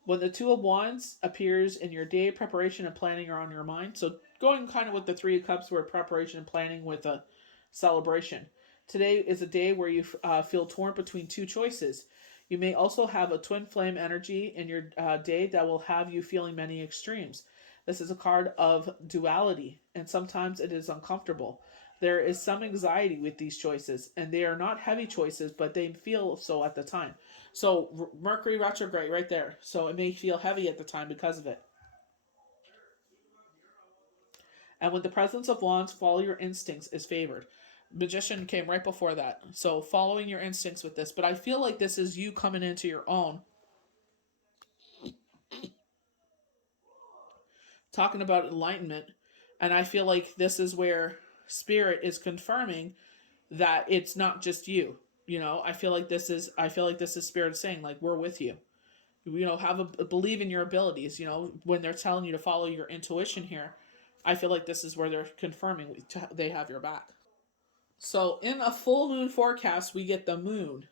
When the 2 of Wands appears in your day, preparation and planning are on your mind. So going kind of with the 3 of Cups, where preparation and planning with a celebration. Today is a day where you feel torn between 2 choices. You may also have a twin flame energy in your day that will have you feeling many extremes. This is a card of duality, and sometimes it is uncomfortable. There is some anxiety with these choices, and they are not heavy choices, but they feel so at the time. So, Mercury retrograde right there. So, it may feel heavy at the time because of it. And with the presence of wands, follow your instincts is favored. Magician came right before that. So, following your instincts with this. But I feel like this is you coming into your own. Talking about enlightenment. And I feel like this is where Spirit is confirming that it's not just you. I feel like this is Spirit saying, like, we're with you. have a believe in your abilities. When they're telling you to follow your intuition here, I feel like this is where they're confirming they have your back. So in a full moon forecast, we get the moon.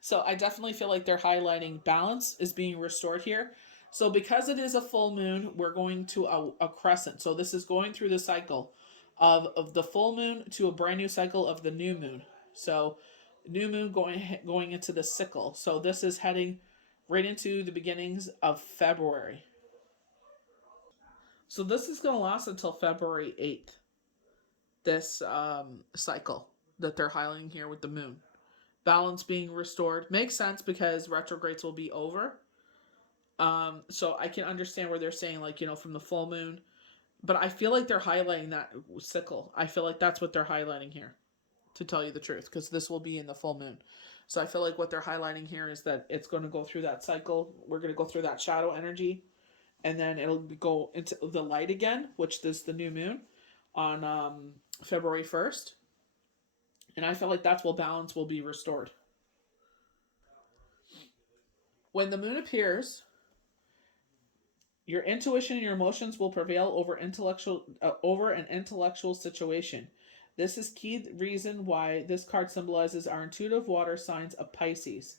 So I definitely feel like they're highlighting balance is being restored here. So because it is a full moon, we're going to a crescent. So this is going through the cycle of the full moon to a brand new cycle of the new moon. So new moon going into the sickle. So this is heading right into the beginnings of February. So this is going to last until February 8th. This cycle that they're highlighting here with the moon. Balance being restored makes sense because retrogrades will be over. So I can understand where they're saying, like, from the full moon, but I feel like they're highlighting that sickle. I feel like that's what they're highlighting here, to tell you the truth, because this will be in the full moon. So I feel like what they're highlighting here is that it's going to go through that cycle. We're going to go through that shadow energy, and then it'll go into the light again, which is the new moon on February 1st. And I feel like that's where balance will be restored. When the moon appears, your intuition and your emotions will prevail over an intellectual situation. This is key reason why this card symbolizes our intuitive water signs of Pisces.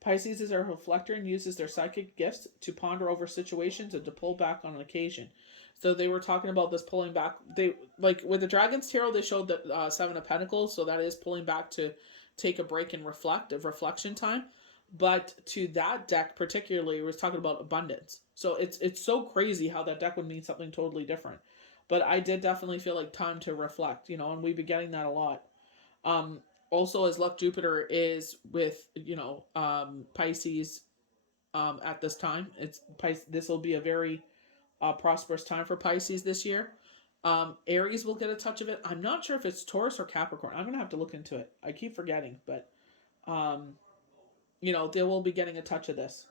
Pisces is our reflector and uses their psychic gifts to ponder over situations and to pull back on occasion. So they were talking about this pulling back. They like with the Dragon's Tarot, they showed the Seven of Pentacles, so that is pulling back to take a break and reflect, of reflection time. But to that deck particularly, it was talking about abundance. So it's so crazy how that deck would mean something totally different. But I did definitely feel like time to reflect, and we've been getting that a lot. Um, Also, as luck Jupiter is with Pisces at this time, this will be a very prosperous time for Pisces this year. Aries will get a touch of it. I'm not sure if it's Taurus or Capricorn. I'm gonna have to look into it. I keep forgetting, but um, they will be getting a touch of this.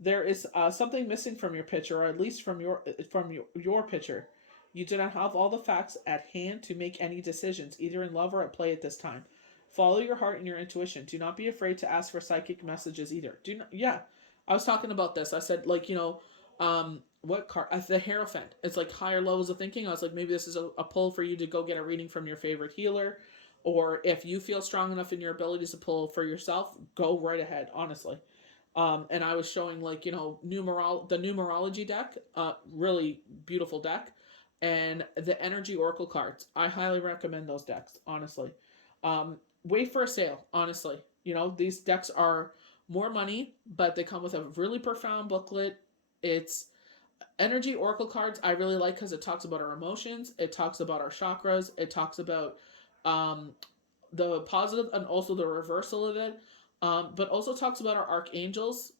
There is something missing from your picture, or at least from your picture. You do not have all the facts at hand to make any decisions, either in love or at play at this time. Follow your heart and your intuition. Do not be afraid to ask for psychic messages either. Do not. Yeah, I was talking about this. I said, like, what card? The Hierophant. It's like higher levels of thinking. I was like, maybe this is a pull for you to go get a reading from your favorite healer, or if you feel strong enough in your abilities to pull for yourself, go right ahead. Honestly, and I was showing, like, the numerology deck, really beautiful deck, and the energy oracle cards. I highly recommend those decks, honestly. Wait for a sale, honestly. These decks are more money, but they come with a really profound booklet. It's energy oracle cards I really like because it talks about our emotions, it talks about our chakras, it talks about um, the positive and also the reversal of it, but also talks about our archangels.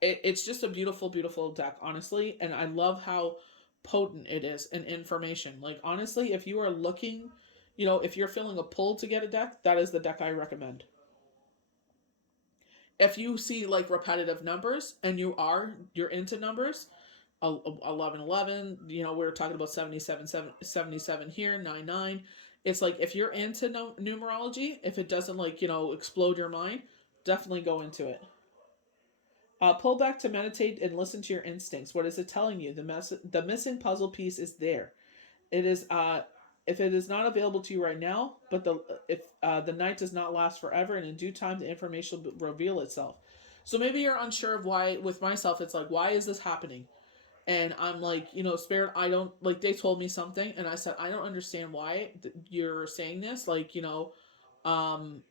It's just a beautiful, beautiful deck, honestly, and I love how potent it is in information. Like, honestly, if you are looking, if you're feeling a pull to get a deck, that is the deck I recommend. If you see like repetitive numbers and you're into numbers, 1111, we were talking about 77 here, 99. It's like, if you're into numerology, if it doesn't, like, explode your mind, definitely go into it. Pull back to meditate and listen to your instincts. What is it telling you? The missing puzzle piece is there. It is if it is not available to you right now, but the night does not last forever, and in due time the information will reveal itself. So maybe you're unsure of why. With myself, it's like, why is this happening? And I'm like, Spirit, I don't, like, they told me something, and I said, I don't understand why you're saying this. Like, um,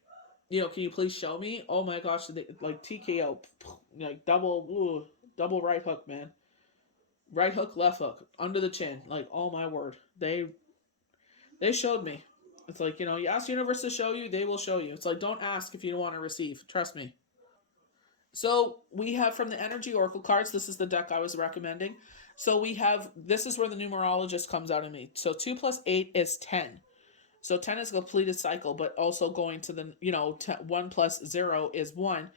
can you please show me? Oh my gosh, like TKO, like double right hook, man. Right hook, left hook, under the chin. Like, oh my word, they showed me. It's like, you ask the universe to show you, they will show you. It's like, don't ask if you don't want to receive. Trust me. So we have from the Energy Oracle cards, this is the deck I was recommending. So this is where the numerologist comes out of me. So 2 plus 8 is 10. So 10 is a completed cycle, but also going to the, 1 plus 0 is 1,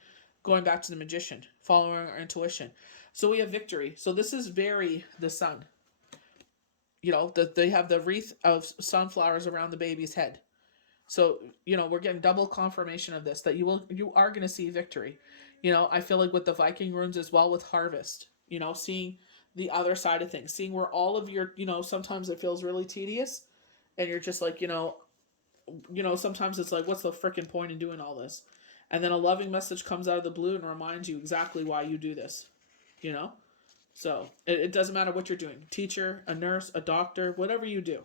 going back to the magician, following our intuition. So we have victory. So this is very the sun. They have the wreath of sunflowers around the baby's head. So, we're getting double confirmation of this, that you are going to see victory. You know, I feel like with the Viking runes as well, with harvest, you know, seeing the other side of things, seeing where all of your, you know, sometimes it feels really tedious and you're just like, sometimes it's like, what's the freaking point in doing all this? And then a loving message comes out of the blue and reminds you exactly why you do this, you know? So it doesn't matter what you're doing, teacher, a nurse, a doctor, whatever you do.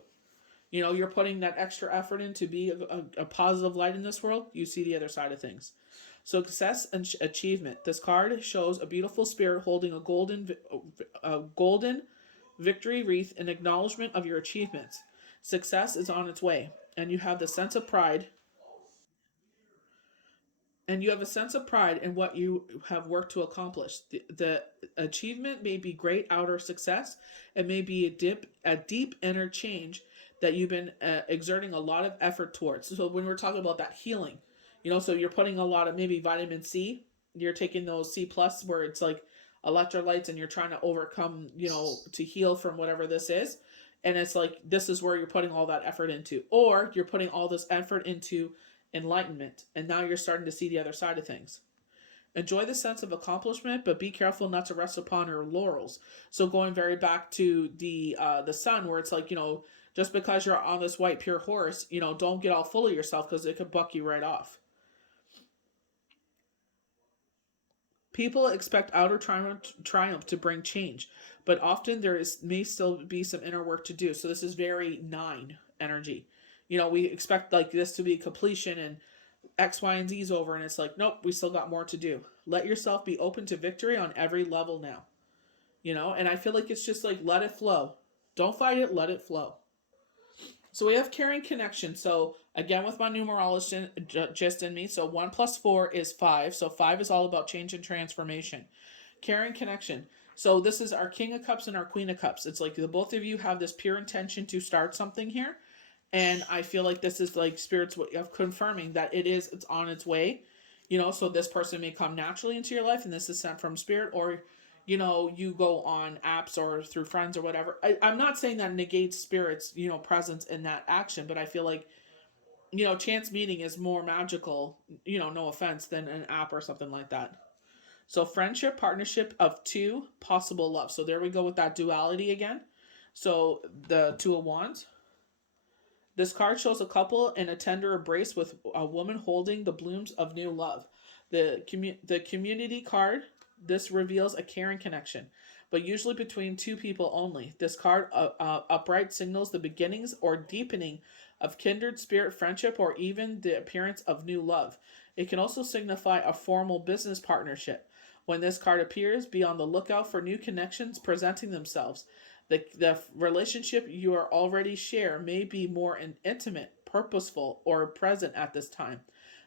You know, you're putting that extra effort in to be a positive light in this world. You see the other side of things. So success and achievement. This card shows a beautiful spirit holding a golden victory wreath in acknowledgement of your achievements. Success is on its way, and you have the sense of pride and you have a sense of pride in what you have worked to accomplish. The achievement may be great outer success. It may be a deep inner change that you've been exerting a lot of effort towards. So when we're talking about that healing, you know, so you're putting a lot of maybe vitamin C. You're taking those C plus where it's like electrolytes, and you're trying to overcome, you know, to heal from whatever this is. And it's like this is where you're putting all that effort into, or you're putting all this effort into enlightenment, and now you're starting to see the other side of things. Enjoy the sense of accomplishment, but be careful not to rest upon your laurels. So going very back to the sun, where it's like, you know, just because you're on this white pure horse, you know, don't get all full of yourself because it could buck you right off. People expect outer triumph to bring change, but often may still be some inner work to do. So this is very nine energy. You know, we expect like this to be completion and X, Y, and Z's over, and it's like, nope, we still got more to do. Let yourself be open to victory on every level now. You know, and I feel like it's just like let it flow. Don't fight it, let it flow. So we have caring connection. So again, with my numerologist just in me, so 1 plus 4 is 5. So 5 is all about change and transformation. Caring connection. So this is our King of Cups and our Queen of Cups. It's like the both of you have this pure intention to start something here, and I feel like this is like spirits of confirming that it's on its way. You know, so this person may come naturally into your life, and this is sent from spirit, or you know, you go on apps or through friends or whatever. I'm not saying that negates spirits, you know, presence in that action, but I feel like, you know, chance meeting is more magical, you know, no offense, than an app or something like that. So friendship, partnership of two, possible love. So there we go with that duality again. So the Two of Wands. This card shows a couple in a tender embrace with a woman holding the blooms of new love. The community card, this reveals a caring connection, but usually between two people only. This card upright signals the beginnings or deepening of kindred spirit friendship, or even the appearance of new love. It can also signify a formal business partnership. When this card appears, be on the lookout for new connections presenting themselves. The relationship you are already share may be more intimate, purposeful, or present at this time.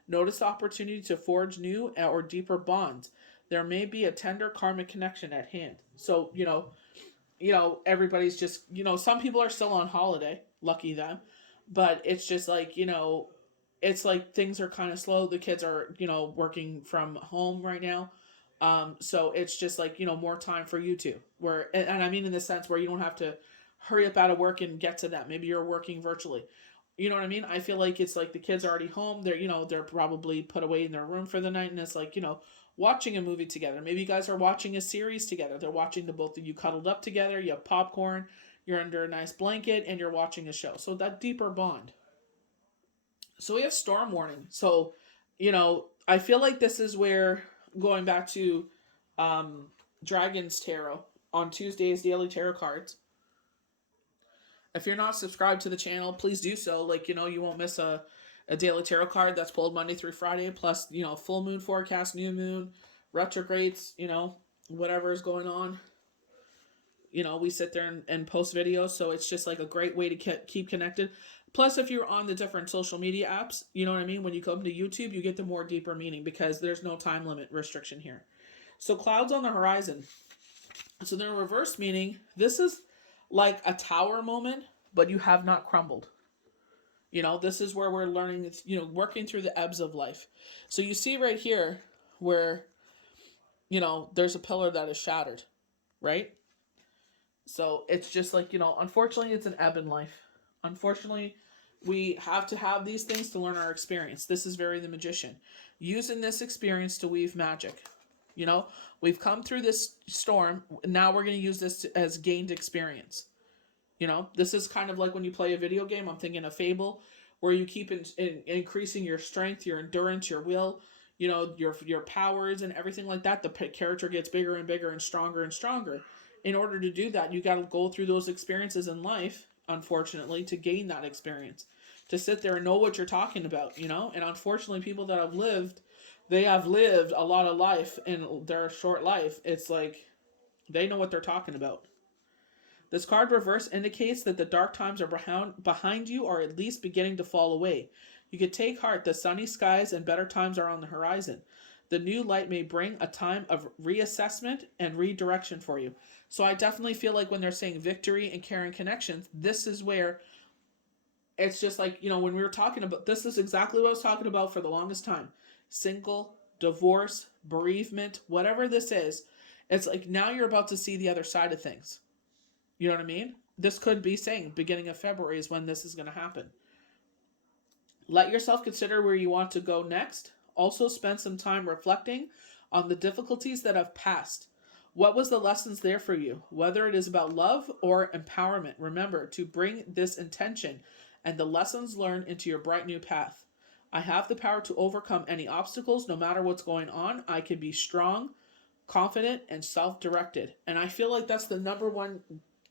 Notice the opportunity to forge new or deeper bonds. There may be a tender karmic connection at hand. So, everybody's just, some people are still on holiday, lucky them, but it's just like, it's like things are kind of slow. The kids are, working from home right now. So it's just like, more time for you two. And I mean in the sense where you don't have to hurry up out of work and get to that. Maybe you're working virtually. You know what I mean? I feel like it's like the kids are already home. They're probably put away in their room for the night, and it's like, watching a movie together. Maybe you guys are watching a series together. They're watching the both of you cuddled up together. You have popcorn. You're under a nice blanket, and you're watching a show. So that deeper bond. So we have storm warning. So, I feel like this is where, going back to Dragon's Tarot on Tuesday's daily tarot cards. If you're not subscribed to the channel, please do so. Like, you won't miss a daily tarot card that's pulled Monday through Friday, plus, full moon forecast, new moon, retrogrades, whatever is going on. We sit there and post videos, so it's just like a great way to keep connected. Plus, if you're on the different social media apps, you know what I mean? When you come to YouTube, you get the more deeper meaning because there's no time limit restriction here. So clouds on the horizon. So the reverse meaning, this is like a tower moment, but you have not crumbled. This is where we're learning, working through the ebbs of life. So you see right here where, there's a pillar that is shattered, right? So it's just like, unfortunately, it's an ebb in life. Unfortunately, we have to have these things to learn our experience. This is very the magician. Using this experience to weave magic. You know, we've come through this storm. Now we're going to use this as gained experience. You know, this is kind of like when you play a video game. I'm thinking of Fable, where you keep increasing your strength, your endurance, your will, you know, your powers and everything like that. The character gets bigger and bigger and stronger and stronger. In order to do that, you got to go through those experiences in life, unfortunately, to gain that experience. To sit there and know what you're talking about, you know? And unfortunately, people that have lived, they have lived a lot of life in their short life. It's like they know what they're talking about. This card reverse indicates that the dark times are behind you or at least beginning to fall away. You could take heart, the sunny skies and better times are on the horizon. The new light may bring a time of reassessment and redirection for you. So I definitely feel like when they're saying victory and caring connections, this is where it's just like, you know, when we were talking about this is exactly what I was talking about for the longest time. Single, divorce, bereavement, whatever this is, it's like now you're about to see the other side of things. You know what I mean? This could be saying beginning of February is when this is going to happen. Let yourself consider where you want to go next. Also, spend some time reflecting on the difficulties that have passed. What was the lessons there for you? Whether it is about love or empowerment, remember to bring this intention and the lessons learned into your bright new path. I have the power to overcome any obstacles no matter what's going on. I can be strong, confident, and self directed. And I feel like that's the number one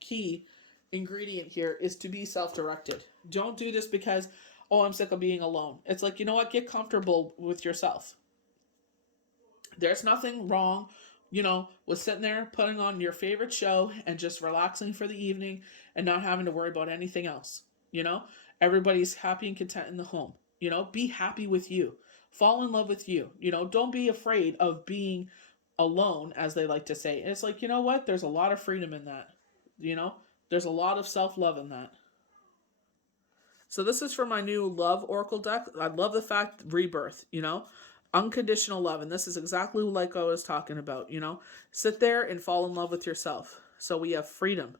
key ingredient here is to be self directed. Don't do this because, oh, I'm sick of being alone. It's like, you know what? Get comfortable with yourself. There's nothing wrong, you know, with sitting there, putting on your favorite show and just relaxing for the evening and not having to worry about anything else. You know, everybody's happy and content in the home. You know, be happy with you. Fall in love with you. You know, don't be afraid of being alone, as they like to say. And it's like, you know what? There's a lot of freedom in that. You know, there's a lot of self love in that. So this is for my new love oracle deck. I love the fact rebirth, you know, unconditional love, and this is exactly like I was talking about. You know, sit there and fall in love with yourself. So we have freedom.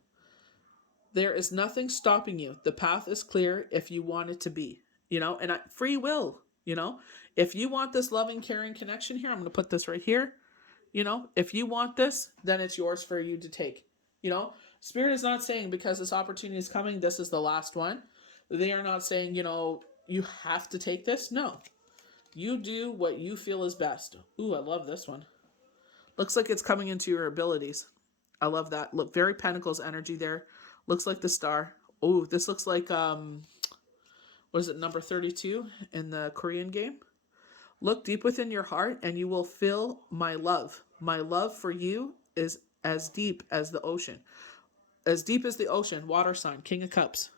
There is nothing stopping you. The path is clear if you want it to be. You know, and free will. You know, if you want this loving, caring connection here, I'm going to put this right here. You know, if you want this, then it's yours for you to take. You know, Spirit is not saying because this opportunity is coming, this is the last one. They are not saying, you know, you have to take this. No. You do what you feel is best. Ooh, I love this one. Looks like it's coming into your abilities. I love that. Look, very Pentacles energy there. Looks like the star. Oh, this looks like, what is it, number 32 in the Korean game? Look deep within your heart and you will feel my love. My love for you is as deep as the ocean. As deep as the ocean, water sign, King of Cups.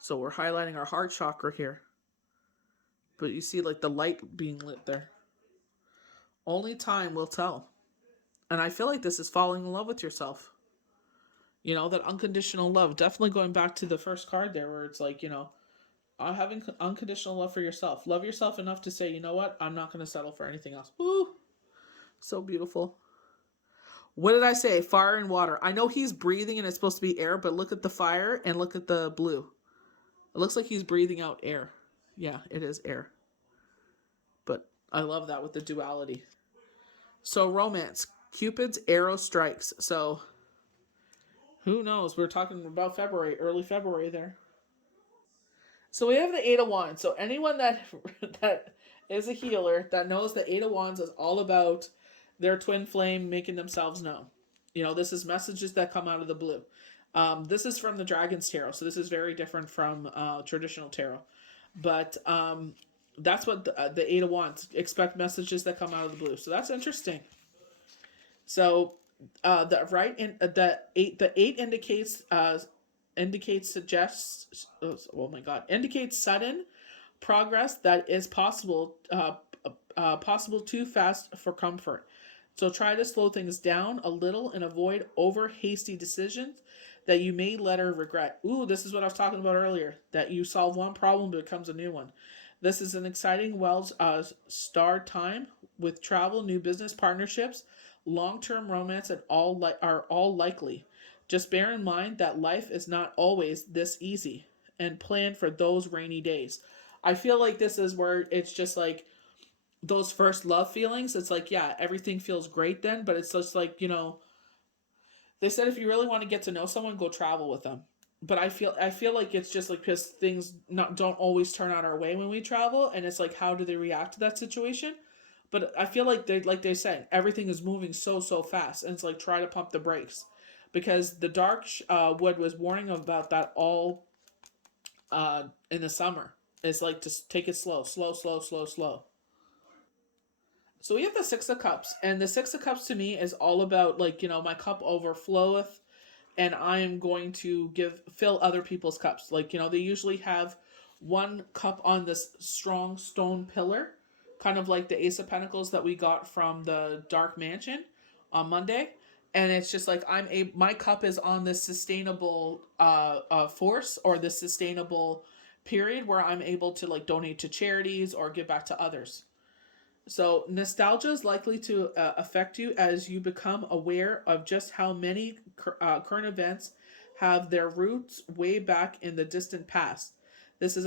So we're highlighting our heart chakra here. But you see like the light being lit there. Only time will tell. And I feel like this is falling in love with yourself. You know, that unconditional love. Definitely going back to the first card there where it's like, you know, having unconditional love for yourself. Love yourself enough to say, you know what? I'm not going to settle for anything else. Ooh, so beautiful. What did I say? Fire and water. I know he's breathing and it's supposed to be air, but look at the fire and look at the blue. It looks like he's breathing out air. Yeah, it is air. But I love that with the duality. So romance. Cupid's arrow strikes. So who knows? We're talking about February, early February there. So we have the Eight of Wands. So anyone that that is a healer that knows the Eight of Wands is all about their twin flame making themselves known. You know, this is messages that come out of the blue. This is from the Dragon's Tarot, so this is very different from traditional tarot. But that's what the Eight of Wands expect messages that come out of the blue. So that's interesting. So the right in the eight indicates suggests oh my god indicates sudden progress that is possible too fast for comfort. So try to slow things down a little and avoid over hasty decisions that you may later regret. Ooh, this is what I was talking about earlier. That you solve one problem becomes a new one. This is an exciting, star time with travel, new business partnerships, long-term romance, and are all likely. Just bear in mind that life is not always this easy. and plan for those rainy days. I feel like this is where it's just like those first love feelings. It's like, yeah, everything feels great then, but it's just like, they said if you really want to get to know someone, go travel with them. But I feel like it's just like because things not don't always turn out our way when we travel, and it's like how do they react to that situation? But I feel like they said everything is moving so fast, and it's like try to pump the brakes, because the dark wood was warning about that all in the summer. It's like just take it slow, slow, slow, slow, slow. So we have the Six of Cups, and the Six of Cups to me is all about like my cup overfloweth, and I am going to give fill other people's cups. Like they usually have one cup on this strong stone pillar, kind of like the Ace of Pentacles that we got from the Dark Mansion on Monday. And it's just like my cup is on this sustainable force, or this sustainable period where I'm able to like donate to charities or give back to others. So, nostalgia is likely to affect you as you become aware of just how many current events have their roots way back in the distant past. This is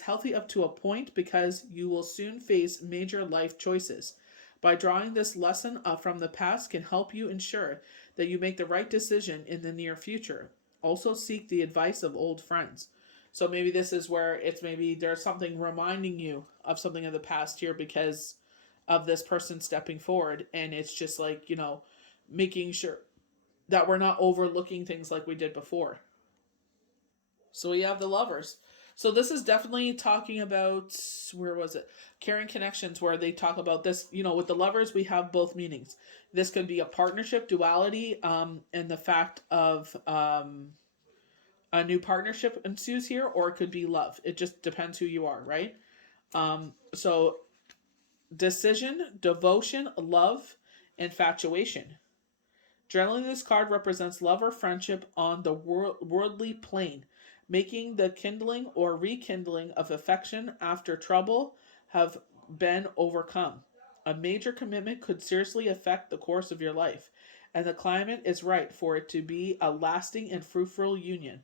healthy up to a point because you will soon face major life choices. By drawing this lesson from the past can help you ensure that you make the right decision in the near future. Also, seek the advice of old friends. So maybe this is where it's maybe there's something reminding you of something of the past here because of this person stepping forward. And it's just like, making sure that we're not overlooking things like we did before. So we have the lovers. So this is definitely talking about, where was it? Caring connections, where they talk about this, with the lovers, we have both meanings. This could be a partnership, duality, and the fact of a new partnership ensues here, or it could be love. It just depends who you are, right? So decision, devotion, love, infatuation. Generally, this card represents love or friendship on the worldly plane, making the kindling or rekindling of affection after trouble have been overcome. A major commitment could seriously affect the course of your life, and the climate is right for it to be a lasting and fruitful union.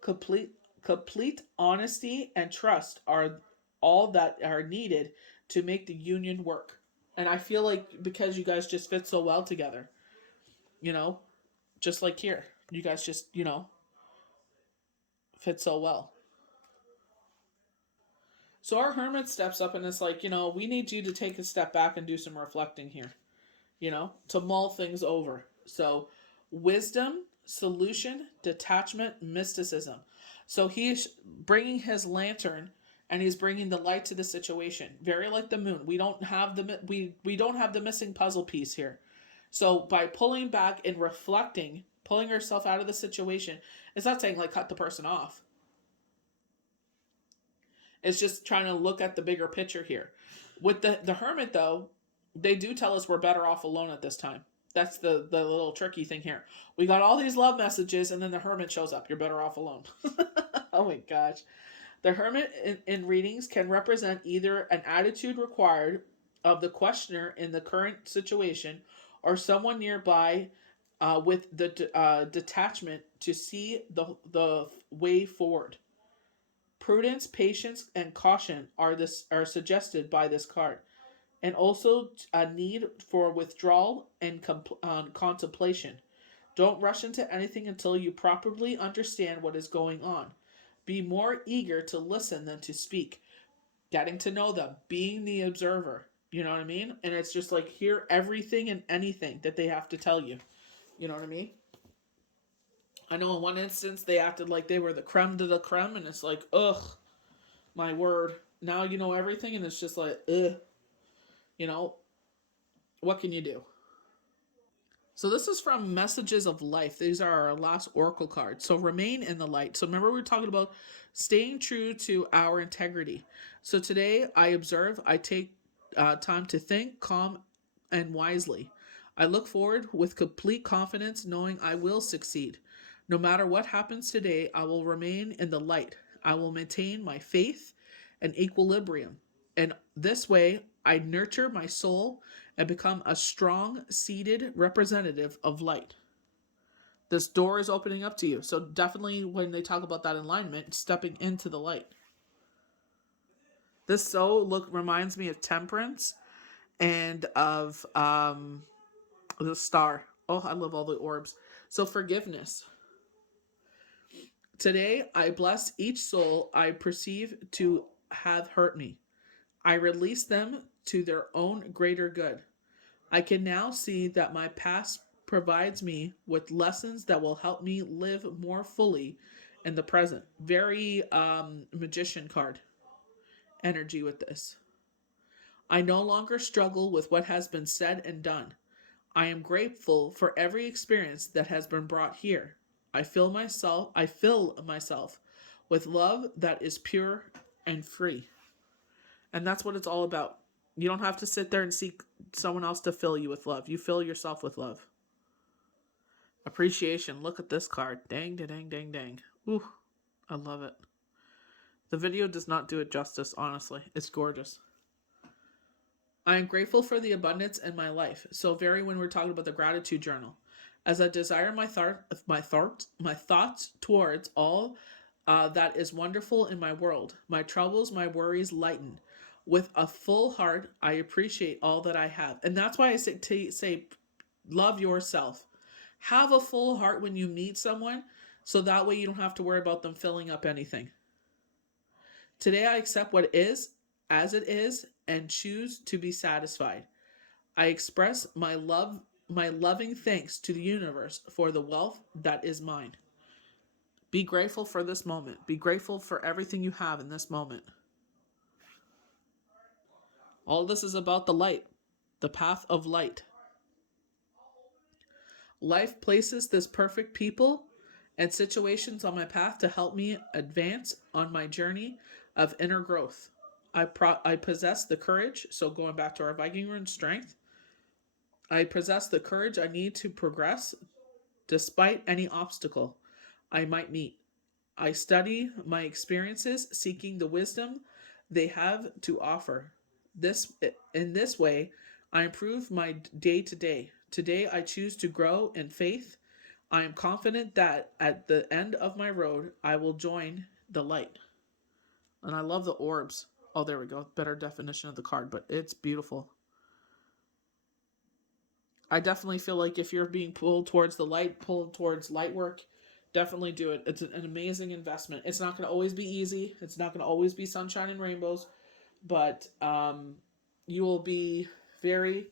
Complete honesty and trust are all that are needed to make the union work. And I feel like because you guys just fit so well together, you know, just like here. You guys just, fit so well. So our hermit steps up and it's like, we need you to take a step back and do some reflecting here, to mull things over. So wisdom, solution, detachment, mysticism. So he's bringing his lantern and he's bringing the light to the situation. Very like the moon. We don't have the missing puzzle piece here. So by pulling back and reflecting, pulling yourself out of the situation, it's not saying like cut the person off. It's just trying to look at the bigger picture here. With the hermit though, they do tell us we're better off alone at this time. That's the little tricky thing here. We got all these love messages, and then the hermit shows up. You're better off alone. Oh my gosh. The hermit in readings can represent either an attitude required of the questioner in the current situation, or someone nearby with the detachment to see the way forward. Prudence, patience, and caution are suggested by this card, and also a need for withdrawal and contemplation. Don't rush into anything until you properly understand what is going on. Be more eager to listen than to speak. Getting to know them, being the observer. You know what I mean? And it's just like hear everything and anything that they have to tell you. You know what I mean? I know in one instance they acted like they were the creme de la creme, and it's like, ugh, my word. Now you know everything, and it's just like, ugh. You know, what can you do? So this is from Messages of Life. These are our last oracle cards. So remain in the light. So remember we were talking about staying true to our integrity. So today I observe, I take time to think calm and wisely. I look forward with complete confidence knowing I will succeed. No matter what happens today, I will remain in the light. I will maintain my faith and equilibrium. And this way, I nurture my soul and become a strong, seated representative of light. This door is opening up to you. So definitely when they talk about that alignment, stepping into the light. This reminds me of temperance and of the star. Oh, I love all the orbs. So forgiveness. Today, I bless each soul I perceive to have hurt me. I release them to their own greater good. I can now see that my past provides me with lessons that will help me live more fully in the present. Very magician card energy with this. I no longer struggle with what has been said and done. I am grateful for every experience that has been brought here. I fill myself with love that is pure and free. And that's what it's all about. You don't have to sit there and seek someone else to fill you with love. You fill yourself with love. Appreciation. Look at this card. Dang, dang, dang, dang. Ooh, I love it. The video does not do it justice, honestly. It's gorgeous. I am grateful for the abundance in my life. So very when we're talking about the gratitude journal. As I desire my thoughts towards all that is wonderful in my world. My troubles, my worries lighten. With a full heart, I appreciate all that I have. And that's why I say love yourself. Have a full heart when you meet someone, so that way you don't have to worry about them filling up anything. Today I accept what is as it is and choose to be satisfied. I express my loving thanks to the universe for the wealth that is mine. Be grateful for this moment. Be grateful for everything you have in this moment. All this is about the light, the path of light. Life places this perfect people and situations on my path to help me advance on my journey of inner growth. I possess the courage, so going back to our Viking Rune strength, I possess the courage I need to progress despite any obstacle I might meet. I study my experiences, seeking the wisdom they have to offer. In this way, I improve my day to day. Today, I choose to grow in faith. I am confident that at the end of my road, I will join the light. And I love the orbs. Oh, there we go. Better definition of the card, but it's beautiful. I definitely feel like if you're being pulled towards the light, pulled towards light work, definitely do it. It's an amazing investment. It's not going to always be easy. It's not going to always be sunshine and rainbows, but you will be very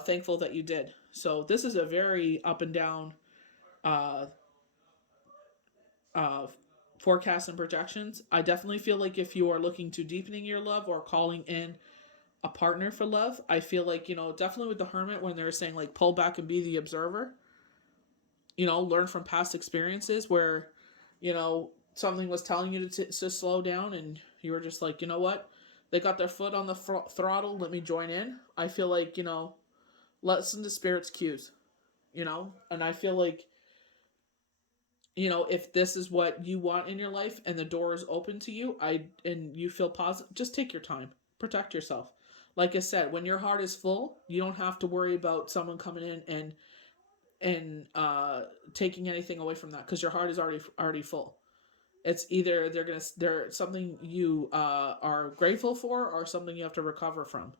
thankful that you did. So this is a very up and down uh, uh, forecast and projections. I definitely feel like if you are looking to deepening your love or calling in a partner for love, I feel like, definitely with the Hermit when they're saying like pull back and be the observer, learn from past experiences where, something was telling you to slow down and you were just like, you know what? They got their foot on the throttle. Let me join in. I feel like, listen to spirit's cues, and I feel like, if this is what you want in your life and the door is open to you, and you feel positive, just take your time, protect yourself. Like I said, when your heart is full, you don't have to worry about someone coming in and taking anything away from that because your heart is already full. It's either they're something you are grateful for or something you have to recover from.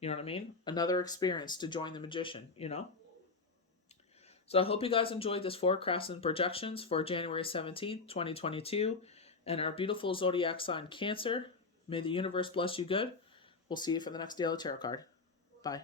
You know what I mean? Another experience to join the magician. So I hope you guys enjoyed this forecast and projections for January 17th, 2022, and our beautiful zodiac sign Cancer. May the universe bless you good. We'll see you for the next Daily Tarot card. Bye.